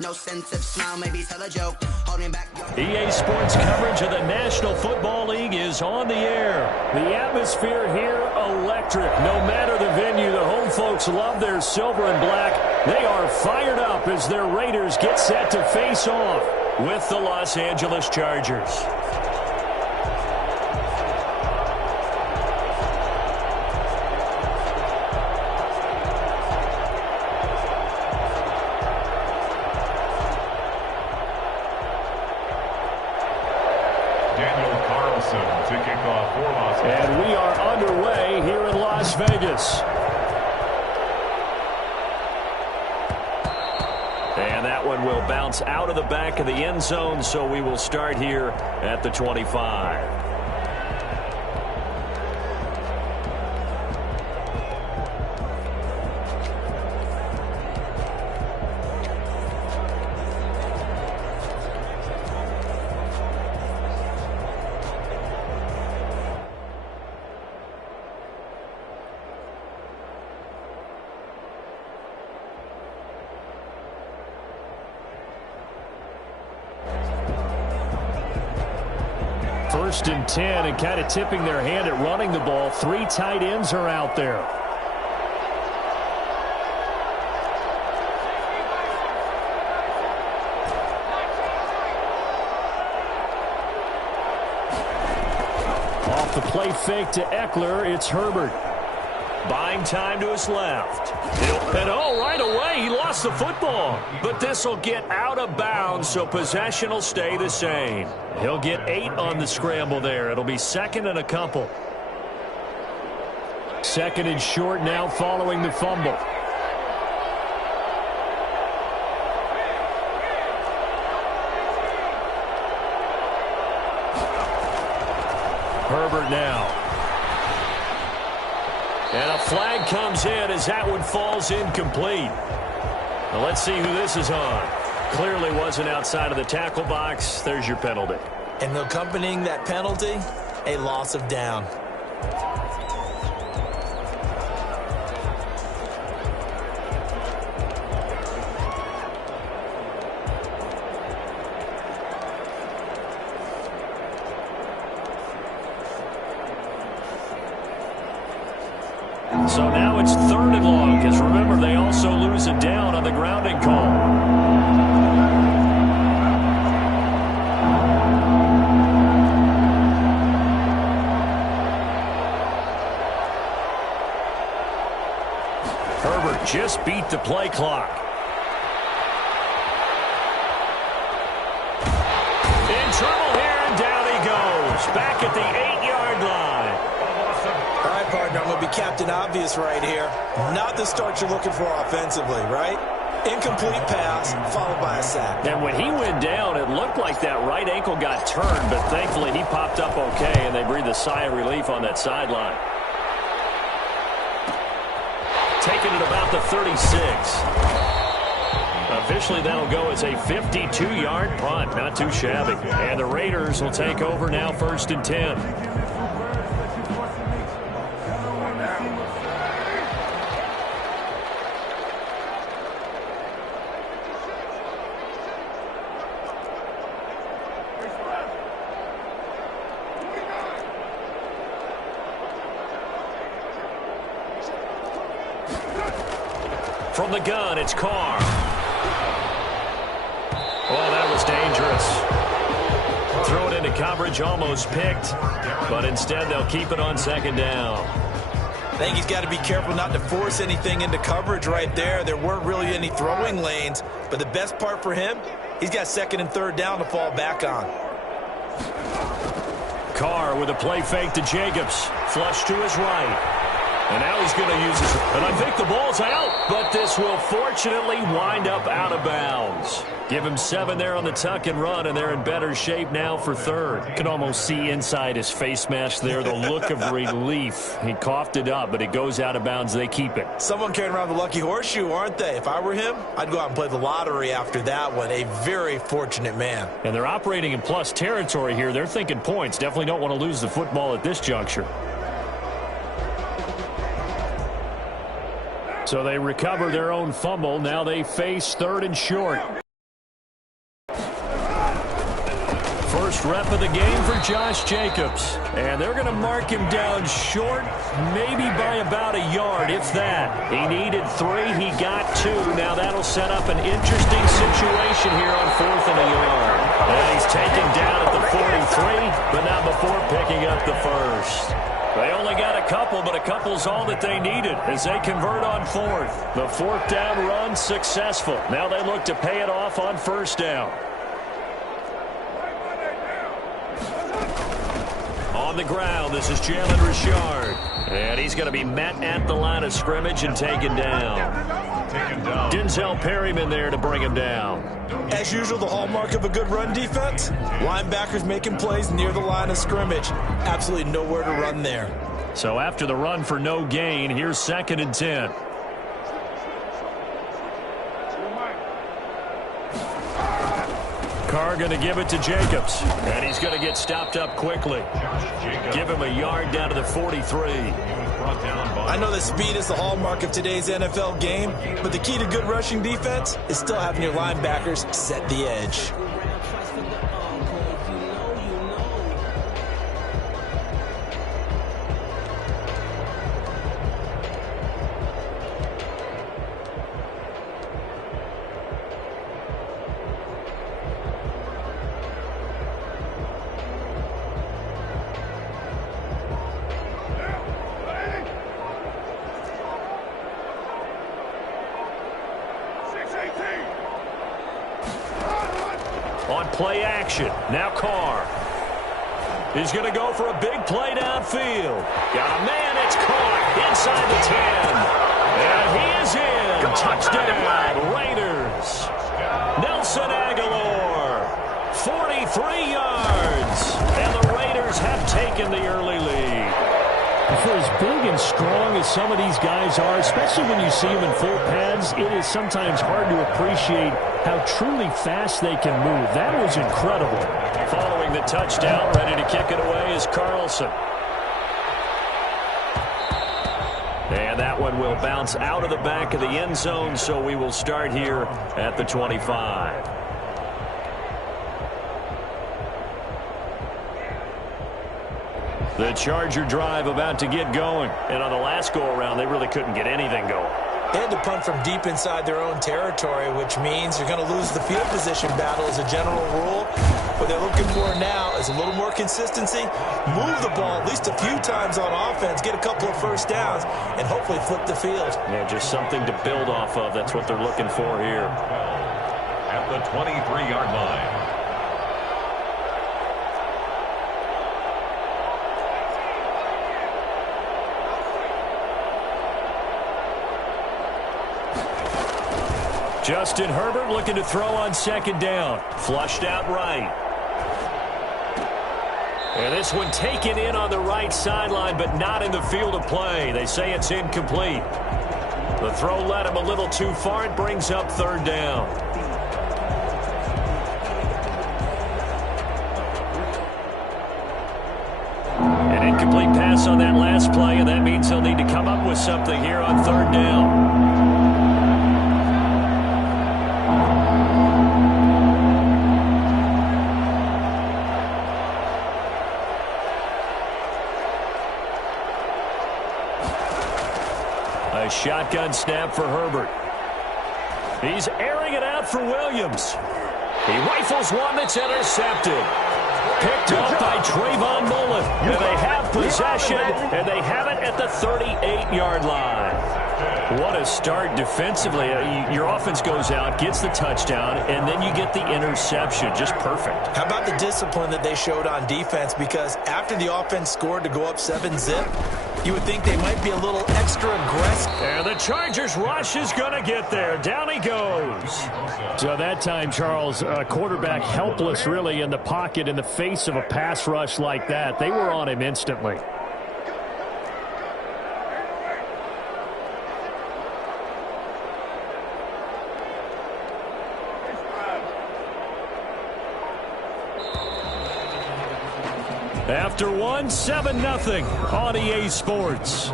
No sense of smile, maybe tell a joke. Holding back. EA Sports coverage of the National Football League is on the air. The atmosphere here, electric. No matter the venue, the home folks love their silver and black. They are fired up as their Raiders get set to face off with the Los Angeles Chargers. To kick off for Las Vegas. And we are underway here in Las Vegas. And that one will bounce out of the back of the end zone, so we will start here at the 25. First and 10, and kind of tipping their hand at running the ball. Three tight ends are out there. Off the play fake to Eckler, it's Herbert. Buying time to his left. And right away, he lost the football. But this will get out of bounds, so possession will stay the same. He'll get 8 on the scramble there. It'll be second and a couple. Second and short now following the fumble. Herbert now. And a flag comes in as that one falls incomplete. Now let's see who this is on. Clearly wasn't outside of the tackle box. There's your penalty. And accompanying that penalty, a loss of down. So now it's third and long, because remember, they also lose a down on the grounding call. Herbert just beat the play clock. In trouble here, and down he goes. Back at the 8-yard line. All right, partner, I'm going to be Captain Obvious right here. Not the start you're looking for offensively, right? Incomplete pass, followed by a sack. And when he went down, it looked like that right ankle got turned, but thankfully he popped up okay, and they breathed a sigh of relief on that sideline. Taking it about the 36. Officially, that'll go as a 52-yard punt. Not too shabby. And the Raiders will take over now, first and 10. From the gun, it's Carr. Oh, that was dangerous. Throw it into coverage, almost picked, but instead they'll keep it on second down. I think he's got to be careful not to force anything into coverage right there. There weren't really any throwing lanes, but the best part for him, he's got second and third down to fall back on. Carr with a play fake to Jacobs. Flush to his right. And now he's going to use his... And I think the ball's out, but this will fortunately wind up out of bounds. Give him 7 there on the tuck and run, and they're in better shape now for third. You can almost see inside his face mask there the look of relief. He coughed it up, but it goes out of bounds. They keep it. Someone carrying around the lucky horseshoe, aren't they? If I were him, I'd go out and play the lottery after that one. A very fortunate man. And they're operating in plus territory here. They're thinking points. Definitely don't want to lose the football at this juncture. So they recover their own fumble. Now they face third and short. First rep of the game for Josh Jacobs. And they're going to mark him down short, maybe by about a yard, if that. He needed 3. He got 2. Now that'll set up an interesting situation here on 4th and a yard. And he's taken down at the 43, but not before picking up the first. They only got a couple, but a couple's all that they needed as they convert on 4th. The 4th down run successful. Now they look to pay it off on 1st down. On the ground, this is Jalen Richard. And he's going to be met at the line of scrimmage and taken down. Denzel Perryman there to bring him down. As usual, the hallmark of a good run defense, linebackers making plays near the line of scrimmage. Absolutely nowhere to run there. So after the run for no gain, here's 2nd and 10. Carr going to give it to Jacobs. And he's going to get stopped up quickly. Give him a yard down to the 43. I know that speed is the hallmark of today's NFL game, but the key to good rushing defense is still having your linebackers set the edge. On play action, now Carr. He's going to go for a big play downfield. Got a man, it's caught inside the 10. And he is in. Touchdown, Raiders. Nelson Aguilar, 43 yards. And the Raiders have taken the early lead. For as big and strong as some of these guys are, especially when you see them in full pads, it is sometimes hard to appreciate how truly fast they can move. That was incredible. Following the touchdown, ready to kick it away is Carlson. And that one will bounce out of the back of the end zone, so we will start here at the 25. The Charger drive about to get going. And on the last go-around, they really couldn't get anything going. They had to punt from deep inside their own territory, which means you're going to lose the field position battle as a general rule. What they're looking for now is a little more consistency, move the ball at least a few times on offense, get a couple of first downs, and hopefully flip the field. Yeah, just something to build off of. That's what they're looking for here. At the 23-yard line. Justin Herbert looking to throw on 2nd down. Flushed out right. And this one taken in on the right sideline, but not in the field of play. They say it's incomplete. The throw led him a little too far. It brings up 3rd down. An incomplete pass on that last play, and that means he'll need to come up with something here on 3rd down. A shotgun snap for Herbert. He's airing it out for Williams. He rifles one that's intercepted. Picked up by Trayvon Mullen. And they have possession, and they have it at the 38-yard line. What a start defensively. Your offense goes out, gets the touchdown, and then you get the interception. Just perfect. How about the discipline that they showed on defense? Because after the offense scored to go up 7-zip, you would think they might be a little extra aggressive. And the Chargers rush is going to get there. Down he goes. So that time, Charles, quarterback helpless really in the pocket in the face of a pass rush like that. They were on him instantly. After one, 7-0 on EA Sports.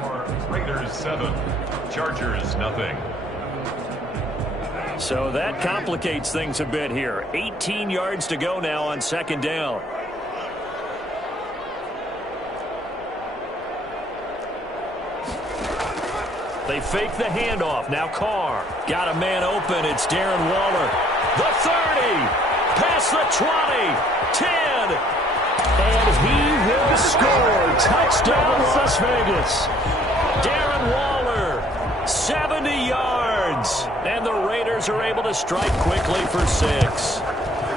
Raiders 7, Chargers 0. So that complicates things a bit here. 18 yards to go now on second down. They fake the handoff. Now Carr. Got a man open. It's Darren Waller. The 30. Past the 20. 10. And he will score. Touchdown, Las Vegas. Darren Waller, 70 yards. And the Raiders are able to strike quickly for 6.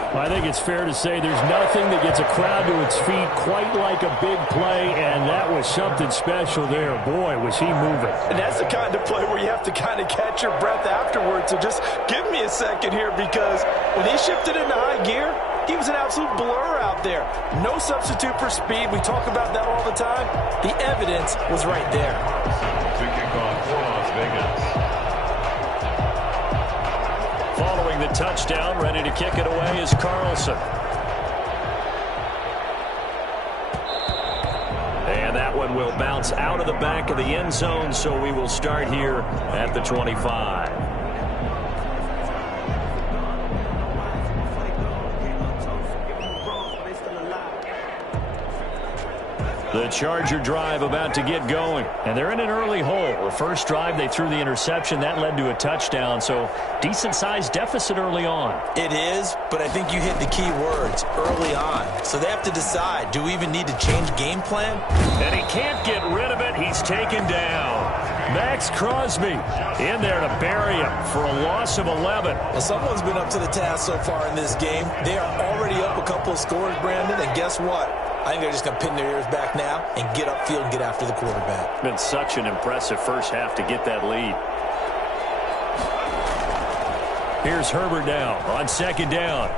I think it's fair to say there's nothing that gets a crowd to its feet quite like a big play, and that was something special there. Boy, was he moving. And that's the kind of play where you have to kind of catch your breath afterwards. So just give me a second here, because when he shifted into high gear, he was an absolute blur out there. No substitute for speed. We talk about that all the time. The evidence was right there. To kick off for Las Vegas. Following the touchdown, ready to kick it away is Carlson. And that one will bounce out of the back of the end zone, so we will start here at the 25. The Charger drive about to get going. And they're in an early hole. The first drive, they threw the interception. That led to a touchdown. So decent-sized deficit early on. It is, but I think you hit the key words, early on. So they have to decide, do we even need to change game plan? And he can't get rid of it. He's taken down. Max Crosby in there to bury him for a loss of 11. Well, someone's been up to the task so far in this game. They are already up a couple of scores, Brandon, and guess what? I think they're just going to pin their ears back now and get upfield and get after the quarterback. Been such an impressive first half to get that lead. Here's Herbert now on second down.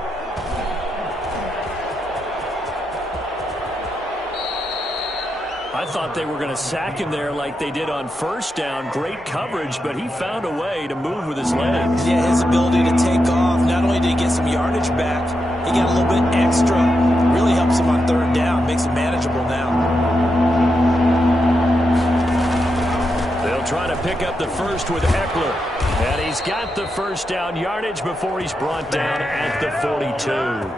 I thought they were going to sack him there like they did on first down. Great coverage, but he found a way to move with his legs. Yeah, his ability to take off. Not only did he get some yardage back, he got a little bit extra. Really helps him on third down. Makes it manageable now. They'll try to pick up the first with Eckler. And he's got the first down yardage before he's brought down at the 42.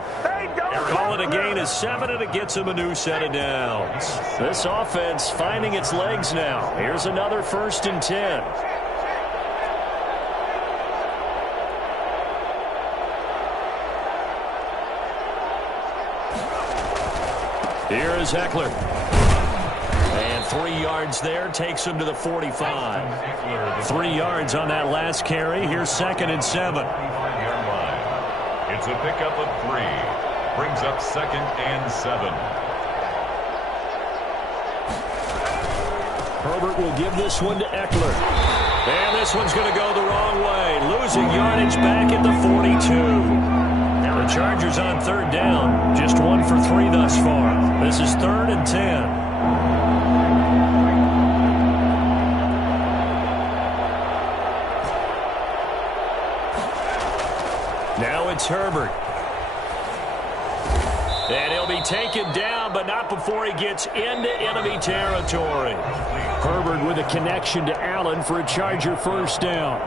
Call it a gain of 7, and it gets him a new set of downs. This offense finding its legs now. Here's another 1st and 10. Here is Eckler. And 3 yards there takes him to the 45. 3 yards on that last carry. Here's 2nd and 7. It's a pickup of 3. Brings up 2nd and 7. Herbert will give this one to Eckler. And this one's going to go the wrong way. Losing yardage back at the 42. The Chargers on third down. Just 1 for 3 thus far. This is 3rd and 10. Now it's Herbert. And he'll be taken down, but not before he gets into enemy territory. Herbert with a connection to Allen for a Charger first down.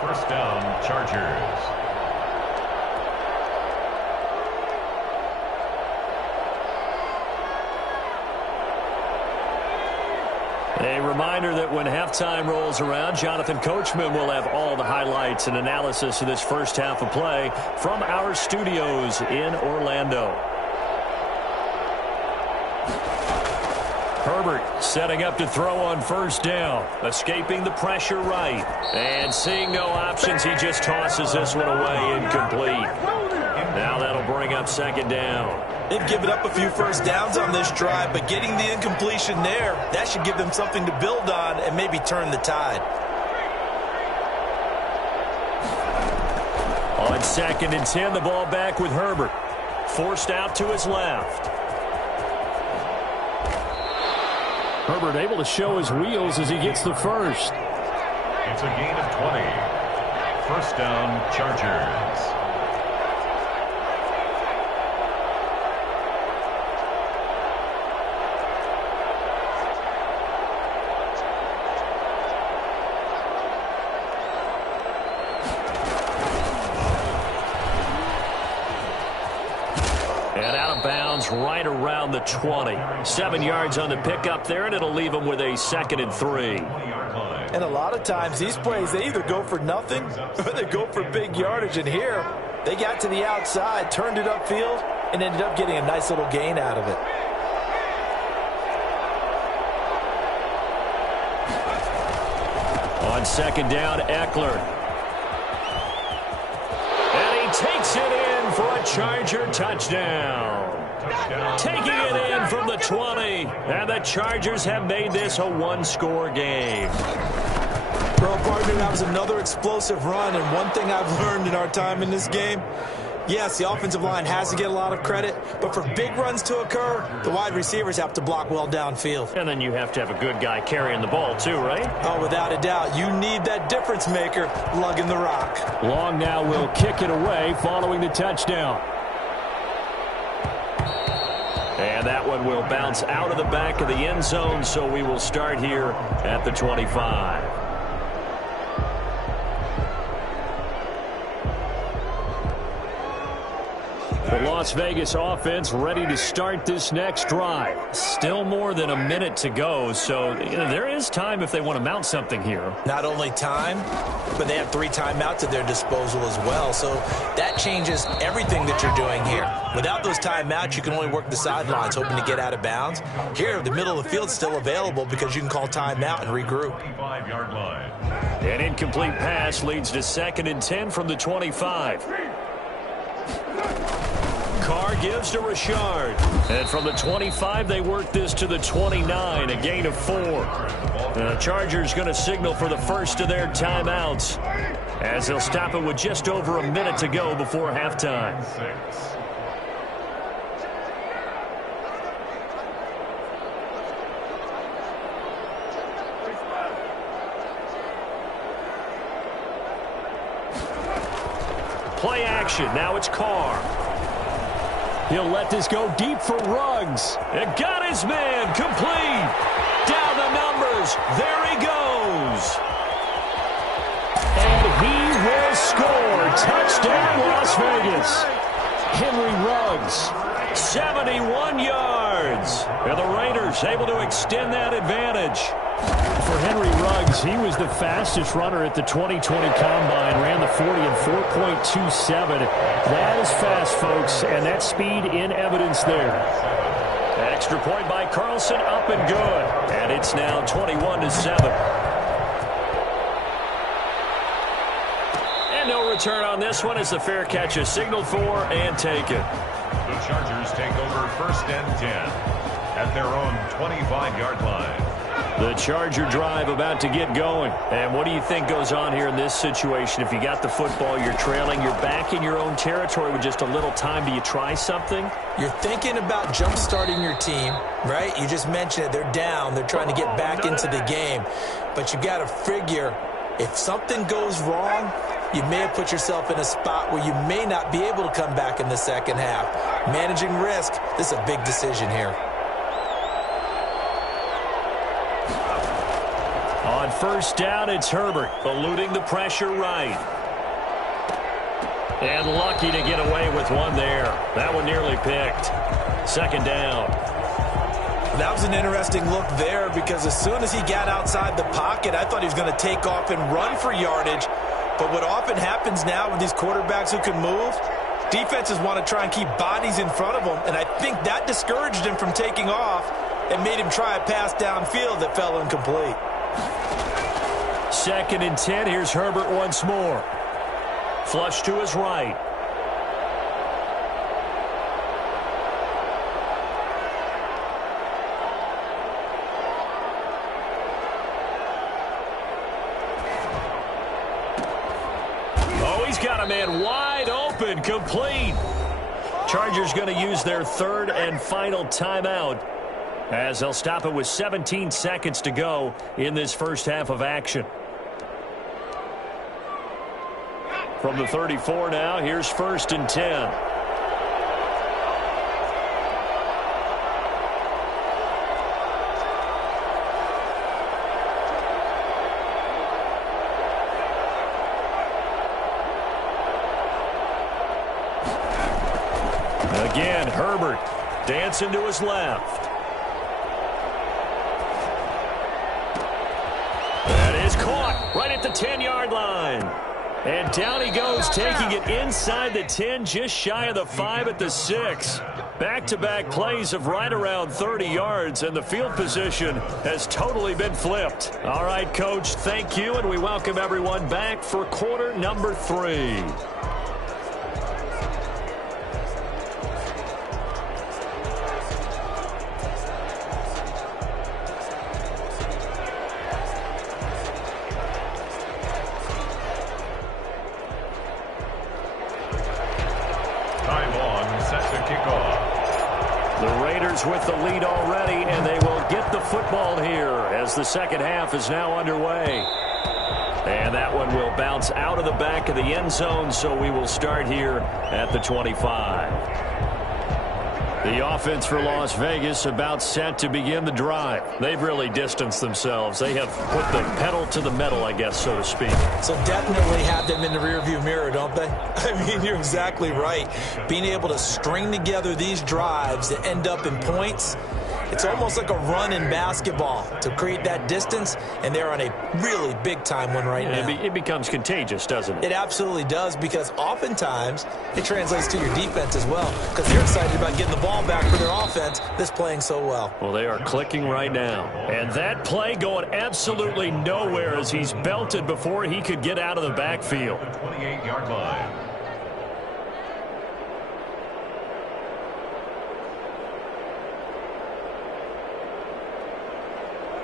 First down, Chargers. A reminder that when halftime rolls around, Jonathan Coachman will have all the highlights and analysis of this first half of play from our studios in Orlando. Herbert setting up to throw on first down, escaping the pressure right. And seeing no options, he just tosses this one away incomplete. Now that'll bring up 2nd down. They've given up a few first downs on this drive, but getting the incompletion there, that should give them something to build on and maybe turn the tide. On 2nd and 10, the ball back with Herbert. Forced out to his left. Herbert able to show his wheels as he gets the first. It's a gain of 20. First down, Chargers. And out of bounds right around the 20. 7 yards on the pickup there, and it'll leave them with a 2nd and 3. And a lot of times these plays, they either go for nothing or they go for big yardage. And here, they got to the outside, turned it upfield, and ended up getting a nice little gain out of it. On 2nd down, Eckler. And he takes it in for a Charger touchdown. Taking it in from the 20. And the Chargers have made this a one-score game. Well, partner, that was another explosive run. And one thing I've learned in our time in this game, yes, the offensive line has to get a lot of credit, but for big runs to occur, the wide receivers have to block well downfield. And then you have to have a good guy carrying the ball too, right? Oh, without a doubt. You need that difference maker lugging the rock. Long now will kick it away following the touchdown. And that one will bounce out of the back of the end zone, so we will start here at the 25. The Las Vegas offense ready to start this next drive. Still more than a minute to go, so there is time if they want to mount something here. Not only time, but they have 3 timeouts at their disposal as well, so that changes everything that you're doing here. Without those timeouts, you can only work the sidelines, hoping to get out of bounds. Here, the middle of the field is still available because you can call timeout and regroup. 25-yard line. An incomplete pass leads to 2nd and 10 from the 25. Carr gives to Richard. And from the 25, they work this to the 29, a gain of 4. The Chargers going to signal for the first of their timeouts as they'll stop it with just over a minute to go before halftime. Play action. Now it's Carr. He'll let this go deep for Ruggs. It got his man complete. Down the numbers. There he goes. And he will score. Touchdown, Las Vegas. Henry Ruggs. 71 yards. And the Raiders able to extend that advantage. For Henry Ruggs, he was the fastest runner at the 2020 Combine, ran the 40 in 4.27. That is fast, folks, and that speed in evidence there. Extra point by Carlson, up and good. And it's now 21-7. And no return on this one as the fair catch is signaled for and taken. The Chargers take over 1st and 10 at their own 25-yard line. The Charger drive about to get going. And what do you think goes on here in this situation? If you got the football, you're trailing, you're back in your own territory with just a little time. Do you try something? You're thinking about jump-starting your team, right? You just mentioned it. They're down. They're trying to get back into the game. But you got to figure, if something goes wrong, you may have put yourself in a spot where you may not be able to come back in the second half. Managing risk, this is a big decision here. On 1st down, it's Herbert, eluding the pressure right. And lucky to get away with one there. That one nearly picked. 2nd down. That was an interesting look there because as soon as he got outside the pocket, I thought he was going to take off and run for yardage. But what often happens now with these quarterbacks who can move, defenses want to try and keep bodies in front of them, and I think that discouraged him from taking off and made him try a pass downfield that fell incomplete. 2nd and 10. Here's Herbert once more. Flush to his right. Oh, he's got a man wide open, complete. Chargers going to use their 3rd and final timeout as they'll stop it with 17 seconds to go in this first half of action. From the 34 now, here's 1st and 10. Again, Herbert dancing to his left. That is caught right at the 10-yard line. And down he goes, taking it inside the 10, just shy of the 5 at the 6. Back-to-back plays of right around 30 yards, and the field position has totally been flipped. All right, Coach, thank you, and we welcome everyone back for quarter number 3. With the lead already, and they will get the football here as the second half is now underway. And that one will bounce out of the back of the end zone, so we will start here at the 25. The offense for Las Vegas about set to begin the drive. They've really distanced themselves. They have put the pedal to the metal, I guess, so to speak. So definitely have them in the rearview mirror, don't they? I mean, you're exactly right. Being able to string together these drives that end up in points, it's almost like a run in basketball to create that distance, and they're on a really big-time one right now. It becomes contagious, doesn't it? It absolutely does, because oftentimes it translates to your defense as well, because they're excited about getting the ball back for their offense that's playing so well. Well, they are clicking right now. And that play going absolutely nowhere as he's belted before he could get out of the backfield. 28-yard line.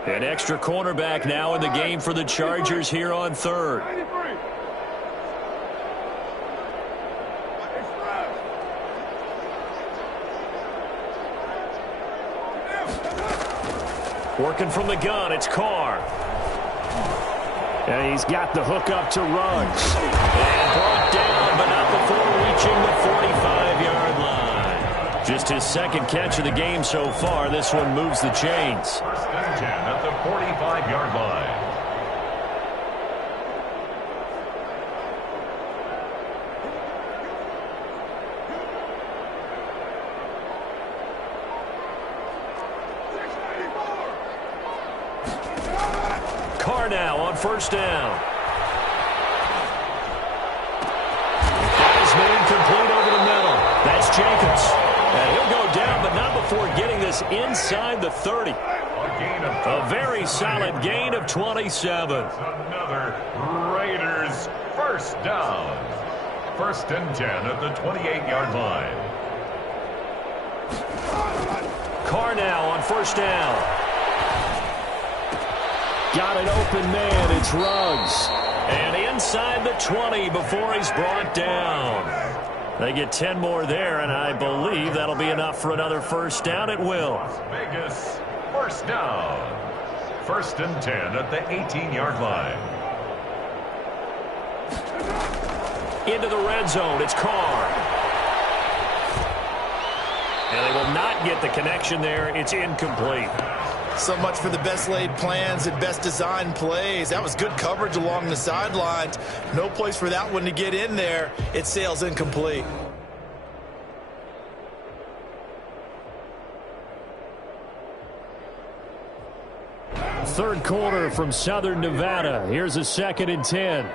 An extra cornerback now in the game for the Chargers here on third. Working from the gun, it's Carr. And he's got the hook up to Ruggs. And brought down, but not before reaching the 45-yard line. Just his second catch of the game so far. This one moves the chains. First and 10 at the 45-yard line. Carr now on first down. Got his man complete over the middle. That's Jacobs. And he'll go down, but not before getting this inside the 30. A very solid gain of 27. Another Raiders first down. First and 10 at the 28-yard line. Carr now on first down. Got an open man. It's Ruggs. And inside the 20 before he's brought down. They get 10 more there, and I believe that'll be enough for another first down. It will. Las Vegas first down. First and 10 at the 18-yard line. Into the red zone. It's Carr. And they will not get the connection there. It's incomplete. So much for the best laid plans and best designed plays. That was good coverage along the sidelines. No place for that one to get in there. It sails incomplete. Third quarter from Southern Nevada. Here's a second and 10.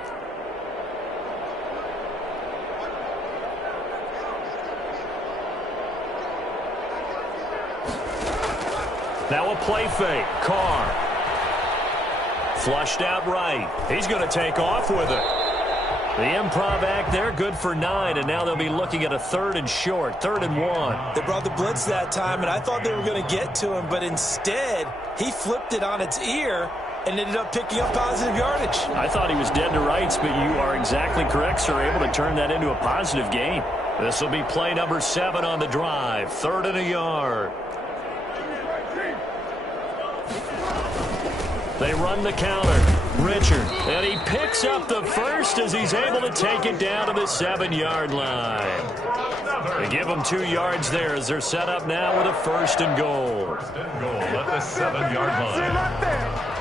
Now a play fake. Carr. Flushed out right. He's going to take off with it. The improv act there, good for 9, and now they'll be looking at a third and short, 3rd and 1. They brought the blitz that time, and I thought they were going to get to him, but instead he flipped it on its ear and ended up picking up positive yardage. I thought he was dead to rights, but you are exactly correct, sir, able to turn that into a positive gain. This will be play number 7 on the drive, 3rd and a yard. They run the counter. Richard. And he picks up the first as he's able to take it down to the 7-yard line. They give him 2 yards there as they're set up now with a 1st and goal. 1st and goal at the 7-yard line.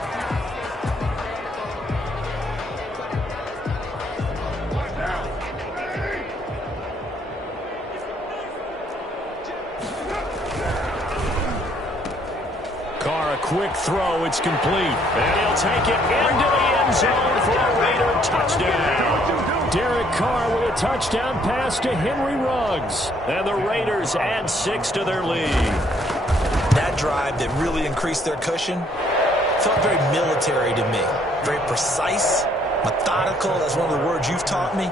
Carr, a quick throw. It's complete. And he'll take it into the end zone for a Raider touchdown. Derek Carr with a touchdown pass to Henry Ruggs. And the Raiders add 6 to their lead. That drive that really increased their cushion felt very military to me. Very precise, methodical. That's one of the words you've taught me.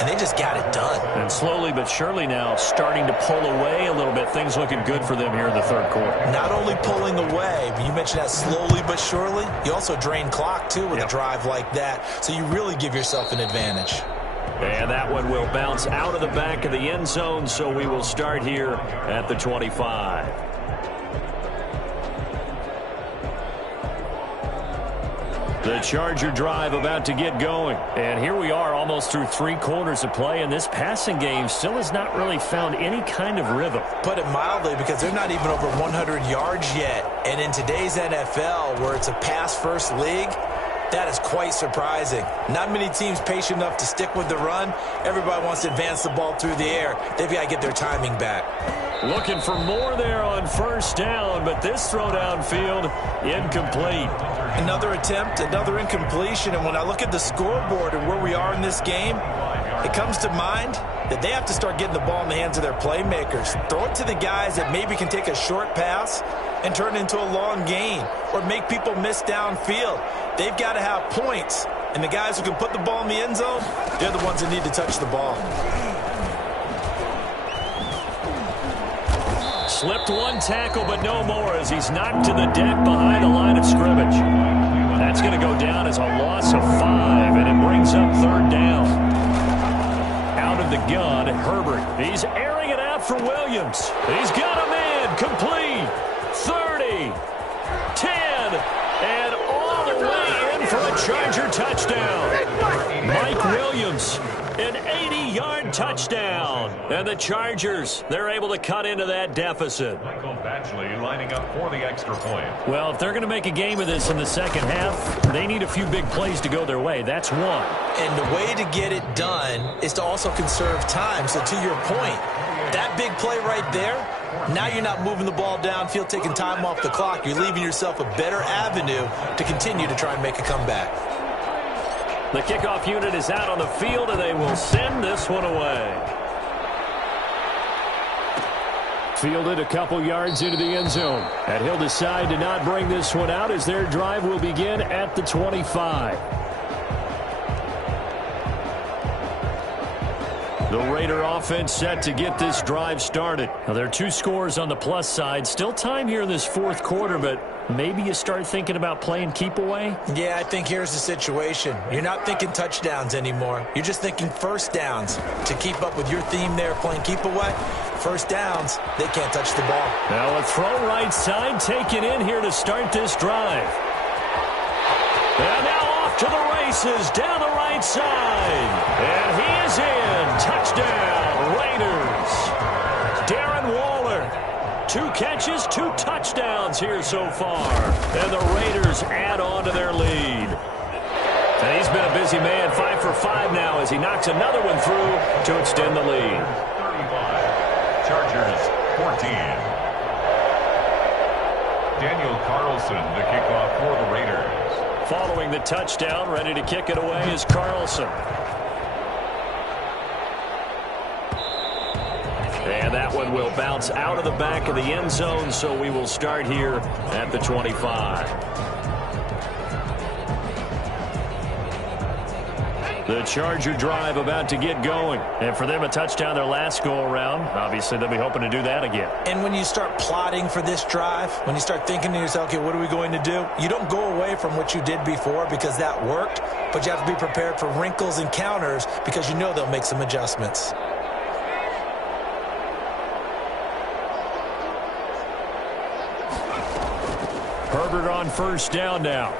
And they just got it done. And slowly but surely now starting to pull away a little bit. Things looking good for them here in the third quarter. Not only pulling away, but you mentioned that slowly but surely. You also drain clock, too, with a drive like that. So you really give yourself an advantage. And that one will bounce out of the back of the end zone, so we will start here at the 25. The Charger drive about to get going. And here we are almost through 3 quarters of play, and this passing game still has not really found any kind of rhythm. Put it mildly, because they're not even over 100 yards yet. And in today's NFL, where it's a pass-first league, that is quite surprising. Not many teams patient enough to stick with the run. Everybody wants to advance the ball through the air. They've got to get their timing back. Looking for more there on first down, but this throw downfield, incomplete. Another attempt, another incompletion, and when I look at the scoreboard and where we are in this game, it comes to mind that they have to start getting the ball in the hands of their playmakers. Throw it to the guys that maybe can take a short pass and turn it into a long gain or make people miss downfield. They've got to have points, and the guys who can put the ball in the end zone, they're the ones that need to touch the ball. Slipped one tackle, but no more as he's knocked to the deck behind the line of scrimmage. That's going to go down as a loss of 5, and it brings up third down. Out of the gun, Herbert. He's airing it out for Williams. He's got him in. Complete. 30. 10. And all the way in for a Charger touchdown. Mike Williams, an 80-yard touchdown. And the Chargers, they're able to cut into that deficit. Michael Badgley lining up for the extra point. Well, if they're going to make a game of this in the second half, they need a few big plays to go their way. That's one. And the way to get it done is to also conserve time. So to your point, that big play right there, now you're not moving the ball downfield, taking time off the clock. You're leaving yourself a better avenue to continue to try and make a comeback. The kickoff unit is out on the field, and they will send this one away. Fielded a couple yards into the end zone. And he'll decide to not bring this one out as their drive will begin at the 25. The Raider offense set to get this drive started. Now, there are 2 scores on the plus side. Still time here in this fourth quarter, but maybe you start thinking about playing keep away? Yeah, I think here's the situation. You're not thinking touchdowns anymore. You're just thinking first downs. To keep up with your theme there, playing keep away, first downs, they can't touch the ball. Now a throw right side taken in here to start this drive. And now off to the races down the right side. And he is in. Touchdown, Raiders. Darren Waller. 2 catches, 2 touchdowns here so far. And the Raiders add on to their lead. And he's been a busy man, 5 for 5 now as he knocks another one through to extend the lead. 35. Chargers 14. Daniel Carlson to kick off for the Raiders. Following the touchdown, ready to kick it away is Carlson. And that one will bounce out of the back of the end zone, so we will start here at the 25. The Charger drive about to get going. And for them, a touchdown their last go-around. Obviously, they'll be hoping to do that again. And when you start plotting for this drive, when you start thinking to yourself, okay, what are we going to do? You don't go away from what you did before because that worked, but you have to be prepared for wrinkles and counters because you know they'll make some adjustments. Herbert on first down now.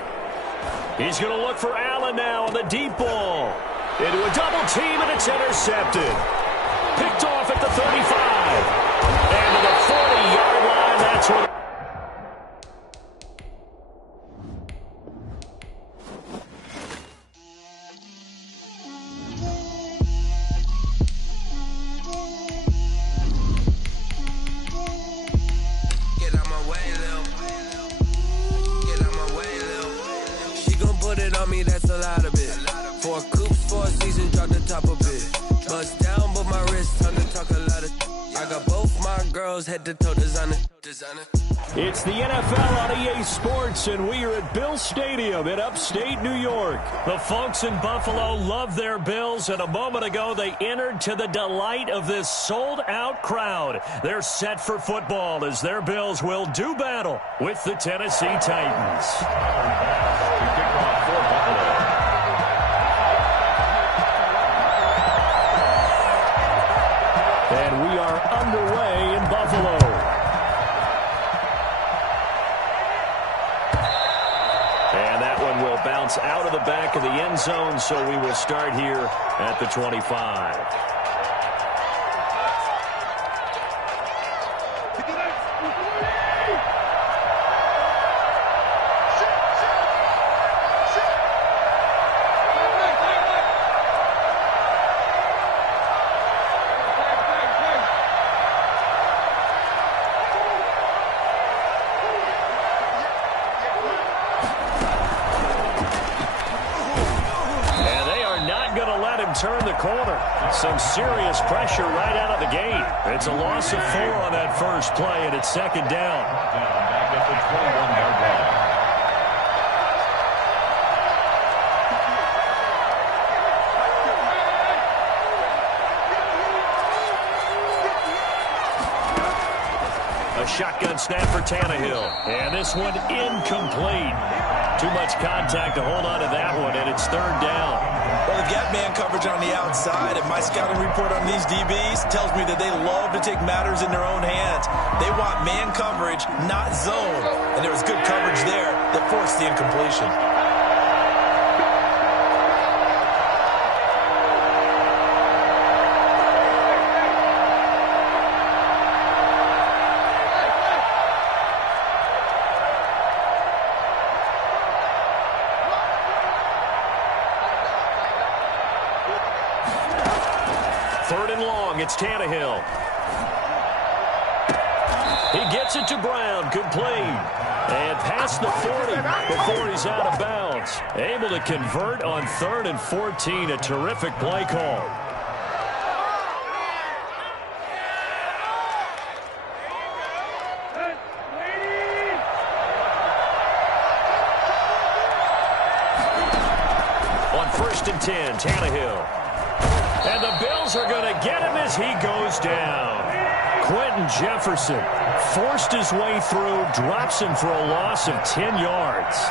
He's going to look for Allen now on the deep ball. Into a double team, and it's intercepted. Picked off at the 35. And to the 40-yard line, that's what... lot of it. 4 coops, 4 seasons, drop the top of it. Bust down, but my wrist, time to talk a lot of. I got both my girls head to toe designer. It's the NFL on EA Sports, and we are at Bill Stadium in upstate New York. The folks in Buffalo love their Bills, and a moment ago they entered to the delight of this sold-out crowd. They're set for football as their Bills will do battle with the Tennessee Titans. And we are underway in Buffalo. And that one will bounce out of the back of the end zone, so we will start here at the 25. Turn the corner. Some serious pressure right out of the gate. It's a loss of 4 on that first play, and it's second down. Back at the 21-yard line. A shotgun snap for Tannehill. And this one incomplete. Too much contact to hold on to that one, and it's third down. Well, the gap man coverage on the outside, and my scouting report on these DBs tells me that they love to take matters in their own hands. They want man coverage, not zone. And there was good coverage there that forced the incompletion. Third and long, it's Tannehill. He gets it to Brown, complete. And past the 40 before he's out of bounds. Able to convert on 3rd and 14, a terrific play call. On 1st and 10, Tannehill. And the Bills are going to get him as he goes down. Quentin Jefferson forced his way through, drops him for a loss of 10 yards.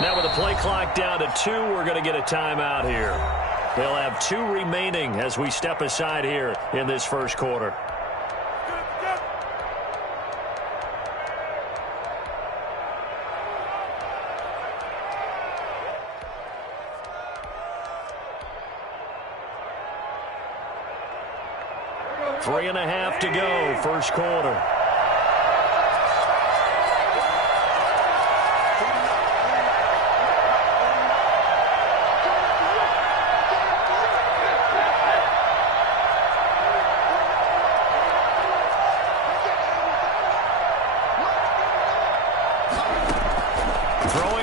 Now with the play clock down to 2, we're going to get a timeout here. They'll have 2 remaining as we step aside here in this first quarter. Three and a half to go, first quarter.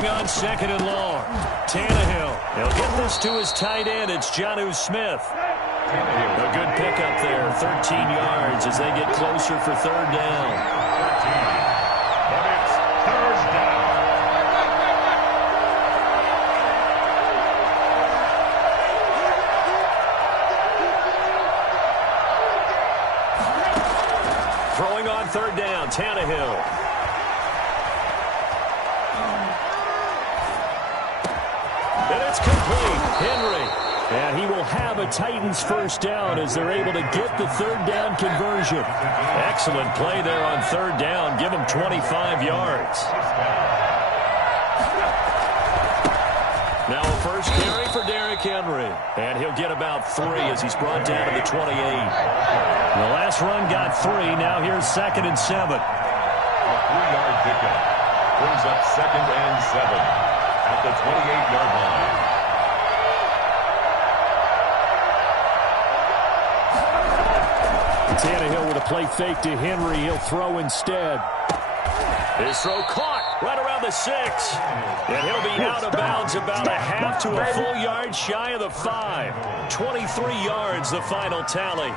On 2nd and long. Tannehill. He'll get this to his tight end. It's Jonnu Smith. A good pickup there. 13 yards as they get closer for 3rd down. But it's 3rd down. Throwing on 3rd down, Tannehill. And it's complete. Henry. And he will have a Titans first down as they're able to get the 3rd down conversion. Excellent play there on 3rd down. Give him 25 yards. Now a first carry for Derrick Henry. And he'll get about 3 as he's brought down to the 28. The last run got 3. Now here's 2nd and 7. A 3-yard pickup brings up 2nd and 7 at the 28-yard line. Tannehill with a play fake to Henry. He'll throw instead. His throw caught right around the 6. And he'll be out of bounds about a half to a full yard shy of the 5. 23 yards, the final tally.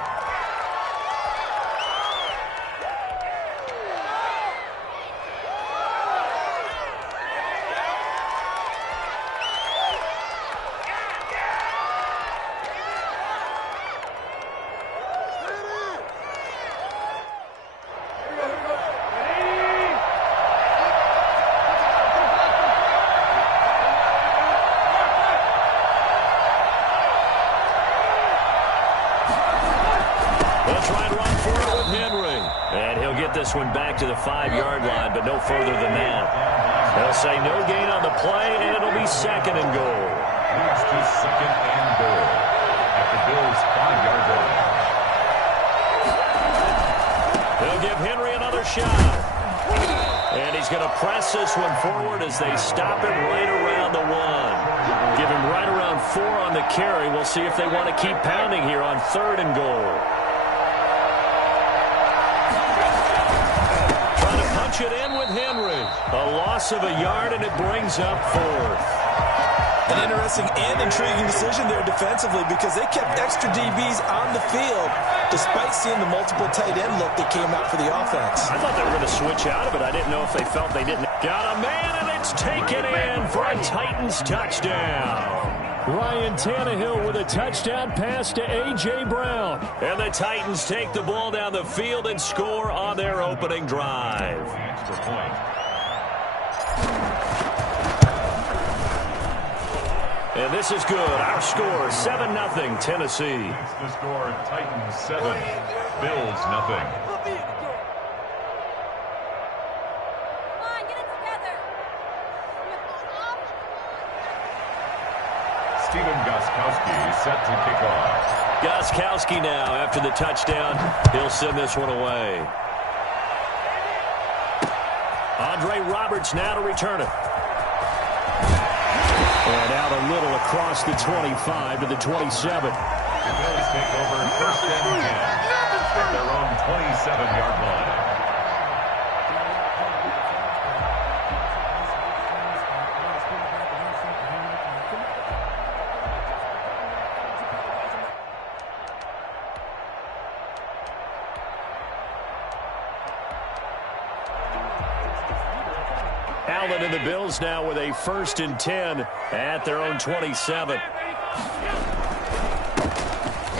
This one back to the 5-yard line, but no further than that. They'll say no gain on the play, and it'll be 2nd and goal. Leads to 2nd and goal at the Bills' 5-yard line. They'll give Henry another shot. And he's going to press this one forward as they stop him right around the 1. Give him right around 4 on the carry. We'll see if they want to keep pounding here on 3rd and goal. It in with Henry. A loss of a yard, and it brings up 4th. An interesting and intriguing decision there defensively because they kept extra DBs on the field despite seeing the multiple tight end look that came out for the offense. I thought they were going to switch out of it. I didn't know if they felt they didn't. Got a man, and it's taken in for a Titans touchdown. Ryan Tannehill with a touchdown pass to A.J. Brown. And the Titans take the ball down the field and score on their opening drive. Extra point. And this is good. Our score, 7-0 Tennessee. It's the score, Titans 7, Bills 0. Stephen Gostkowski set to kick off. Gostkowski now after the touchdown. He'll send this one away. Andre Roberts now to return it. And out a little across the 25 to the 27. The Bills take over 1st and 10 at their own 27-yard line. Allen and the Bills now with a 1st and 10 at their own 27.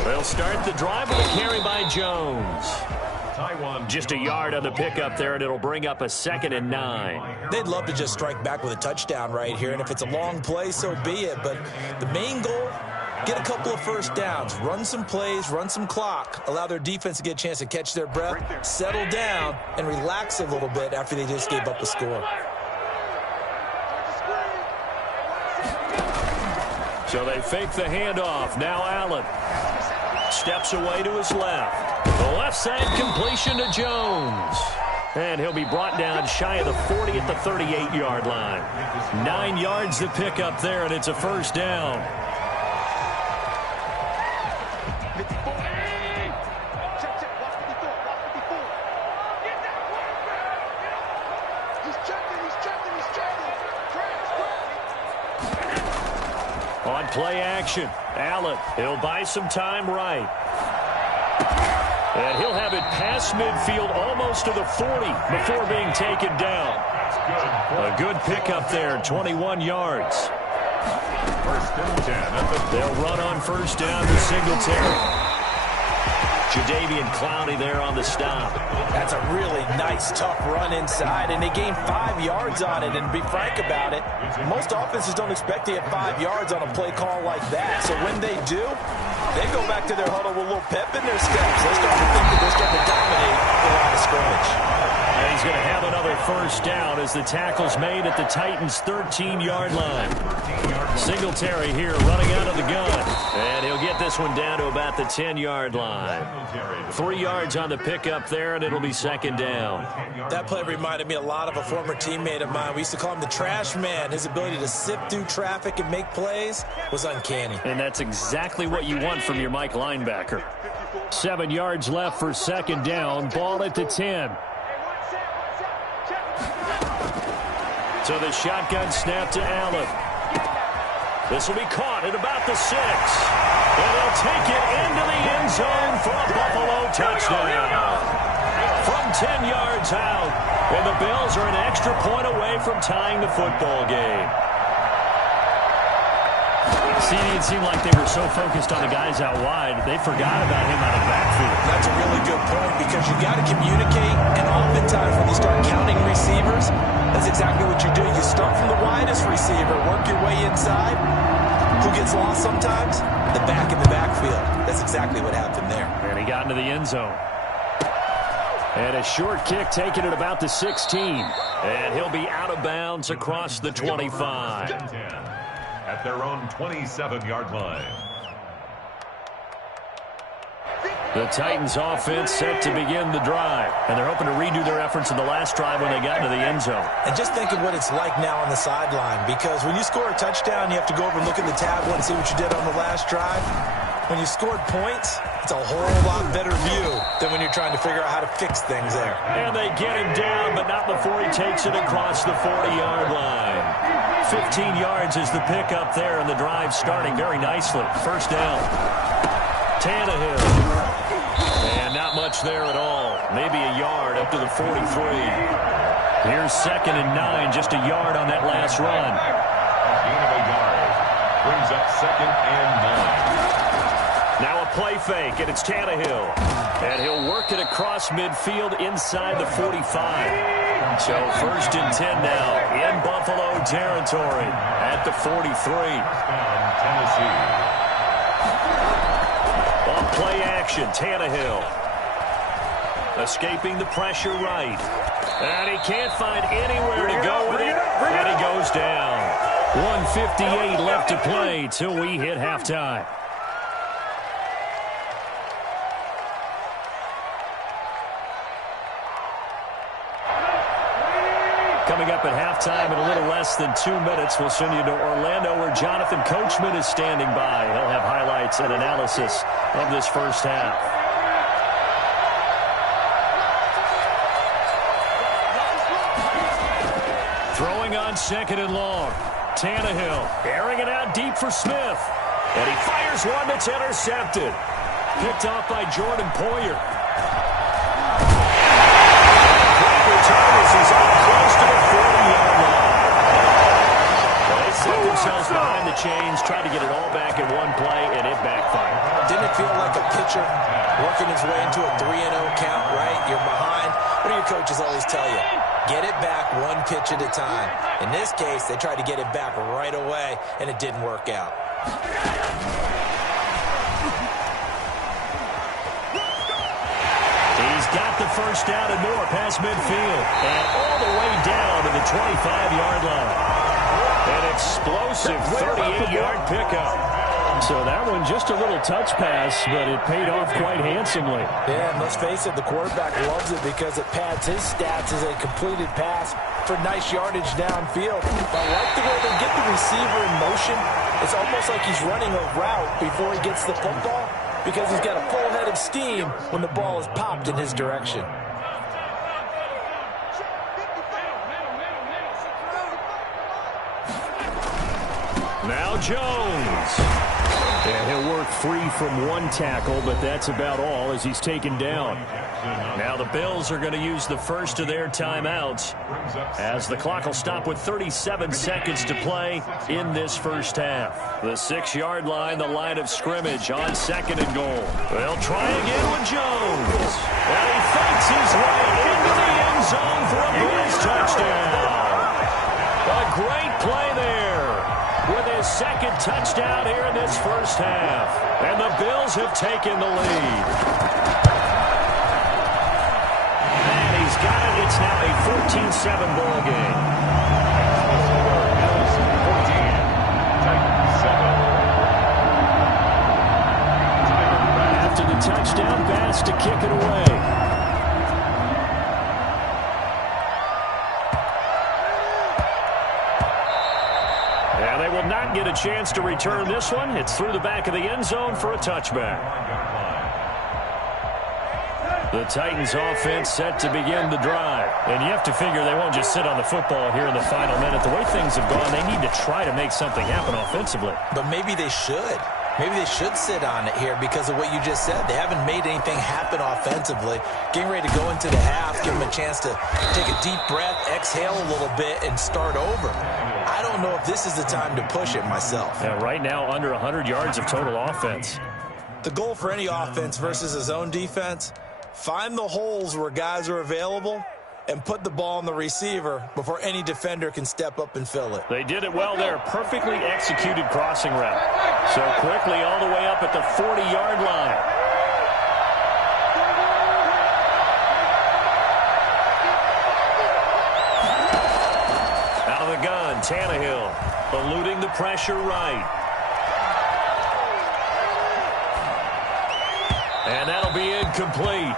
They'll start the drive with a carry by Jones. Just a yard on the pickup there, and it'll bring up a 2nd and 9. They'd love to just strike back with a touchdown right here, and if it's a long play, so be it. But the main goal, get a couple of 1st downs, run some plays, run some clock, allow their defense to get a chance to catch their breath, settle down, and relax a little bit after they just gave up a score. So they fake the handoff. Now Allen steps away to his left. The left side completion to Jones. And he'll be brought down shy of the 40 at the 38-yard line. 9 yards to pick up there, and it's a 1st down. On play action, Allen, he'll buy some time right. And he'll have it past midfield almost to the 40 before being taken down. A good pickup there, 21 yards. 1st and 10. They'll run on 1st down to Singletary. Jadeveon Clowney there on the stop. That's a really nice, tough run inside, and they gained 5 yards on it. And to be frank about it, most offenses don't expect to get 5 yards on a play call like that. So when they do, they go back to their huddle with a little pep in their steps. They start to think that they're starting to dominate the line of scrimmage. And he's going to have another 1st down as the tackle's made at the Titans' 13-yard line. Singletary here running out of the gun. And he'll get this one down to about the 10-yard line. 3 yards on the pickup there, and it'll be 2nd down. That play reminded me a lot of a former teammate of mine. We used to call him the trash man. His ability to sift through traffic and make plays was uncanny. And that's exactly what you want from your Mike linebacker. 7 yards left for second down. Ball at the 10. So the shotgun snap to Allen. This will be caught at about the 6. And he'll take it into the end zone for a Buffalo touchdown. From 10 yards out. And the Bills are an extra point away from tying the football game. CD, it seemed like they were so focused on the guys out wide, they forgot about him out of the backfield. That's a really good point because you got to communicate, and oftentimes when you start counting receivers, that's exactly what you do. You start from the widest receiver, work your way inside. Who gets lost sometimes? The back in the backfield. That's exactly what happened there. And he got into the end zone. And a short kick taken at about the 16. And he'll be out of bounds across the 25. At their own 27-yard line. The Titans offense set to begin the drive. And they're hoping to redo their efforts in the last drive when they got into the end zone. And just think of what it's like now on the sideline. Because when you score a touchdown, you have to go over and look at the tablet and see what you did on the last drive. When you scored points, it's a whole lot better view than when you're trying to figure out how to fix things there. And they get him down, but not before he takes it across the 40-yard line. 15 yards is the pickup there, and the drive starting very nicely. First down. Tannehill. And not much there at all. Maybe a yard up to the 43. Here's 2nd and 9, just a yard on that last run. A gain of a yard. Brings up 2nd and 9. Now a play fake, and it's Tannehill. And he'll work it across midfield inside the 45. So 1st and 10 now in Buffalo territory at the 43. Tennessee. Off play action, Tannehill. Escaping the pressure right. And he can't find anywhere to go with it. And he goes down. 1:58 left to play till we hit halftime. Coming up at halftime in a little less than 2 minutes, we'll send you to Orlando where Jonathan Coachman is standing by. He'll have highlights and analysis of this first half. Throwing on 2nd and long. Tannehill airing it out deep for Smith. And he fires one that's intercepted. Picked off by Jordan Poyer. He's up close to the 40-yard line. They set themselves behind the chains, tried to get it all back in one play, and it backfired. Didn't it feel like a pitcher working his way into a 3-0 count, right? You're behind. What do your coaches always tell you? Get it back one pitch at a time. In this case, they tried to get it back right away, and it didn't work out. He's got the first down and more past midfield. And all the way down to the 25-yard line. An explosive 38-yard pickup. So that one just a little touch pass, but it paid off quite handsomely. Yeah, and let's face it, the quarterback loves it because it pads his stats as a completed pass for nice yardage downfield. I like the way they get the receiver in motion. It's almost like he's running a route before he gets the football because he's got a full head of steam when the ball is popped in his direction. Now Jones. And he'll work free from one tackle, but that's about all as he's taken down. Now the Bills are going to use the first of their timeouts as the clock will stop with 37 seconds to play in this first half. The 6-yard line, the line of scrimmage on 2nd and goal. They'll try again with Jones. And he fakes his way into the end zone for a Bills touchdown. A great play there with his 2nd touchdown here in this first half. And the Bills have taken the lead. And he's got it. It's now a 14-7 ball game. After the touchdown pass to kick it away. They will not get a chance to return this one. It's through the back of the end zone for a touchback. The Titans offense set to begin the drive. And you have to figure they won't just sit on the football here in the final minute. The way things have gone, they need to try to make something happen offensively. But maybe they should. Maybe they should sit on it here because of what you just said. They haven't made anything happen offensively. Getting ready to go into the half, give them a chance to take a deep breath, exhale a little bit, and start over. I don't know if this is the time to push it myself. Yeah, right now, under 100 yards of total offense. The goal for any offense versus a zone defense, find the holes where guys are available and put the ball on the receiver before any defender can step up and fill it. They did it well there. Perfectly executed crossing route. So quickly all the way up at the 40-yard line. Out of the gun, Tannehill eluding the pressure right. And that'll be incomplete.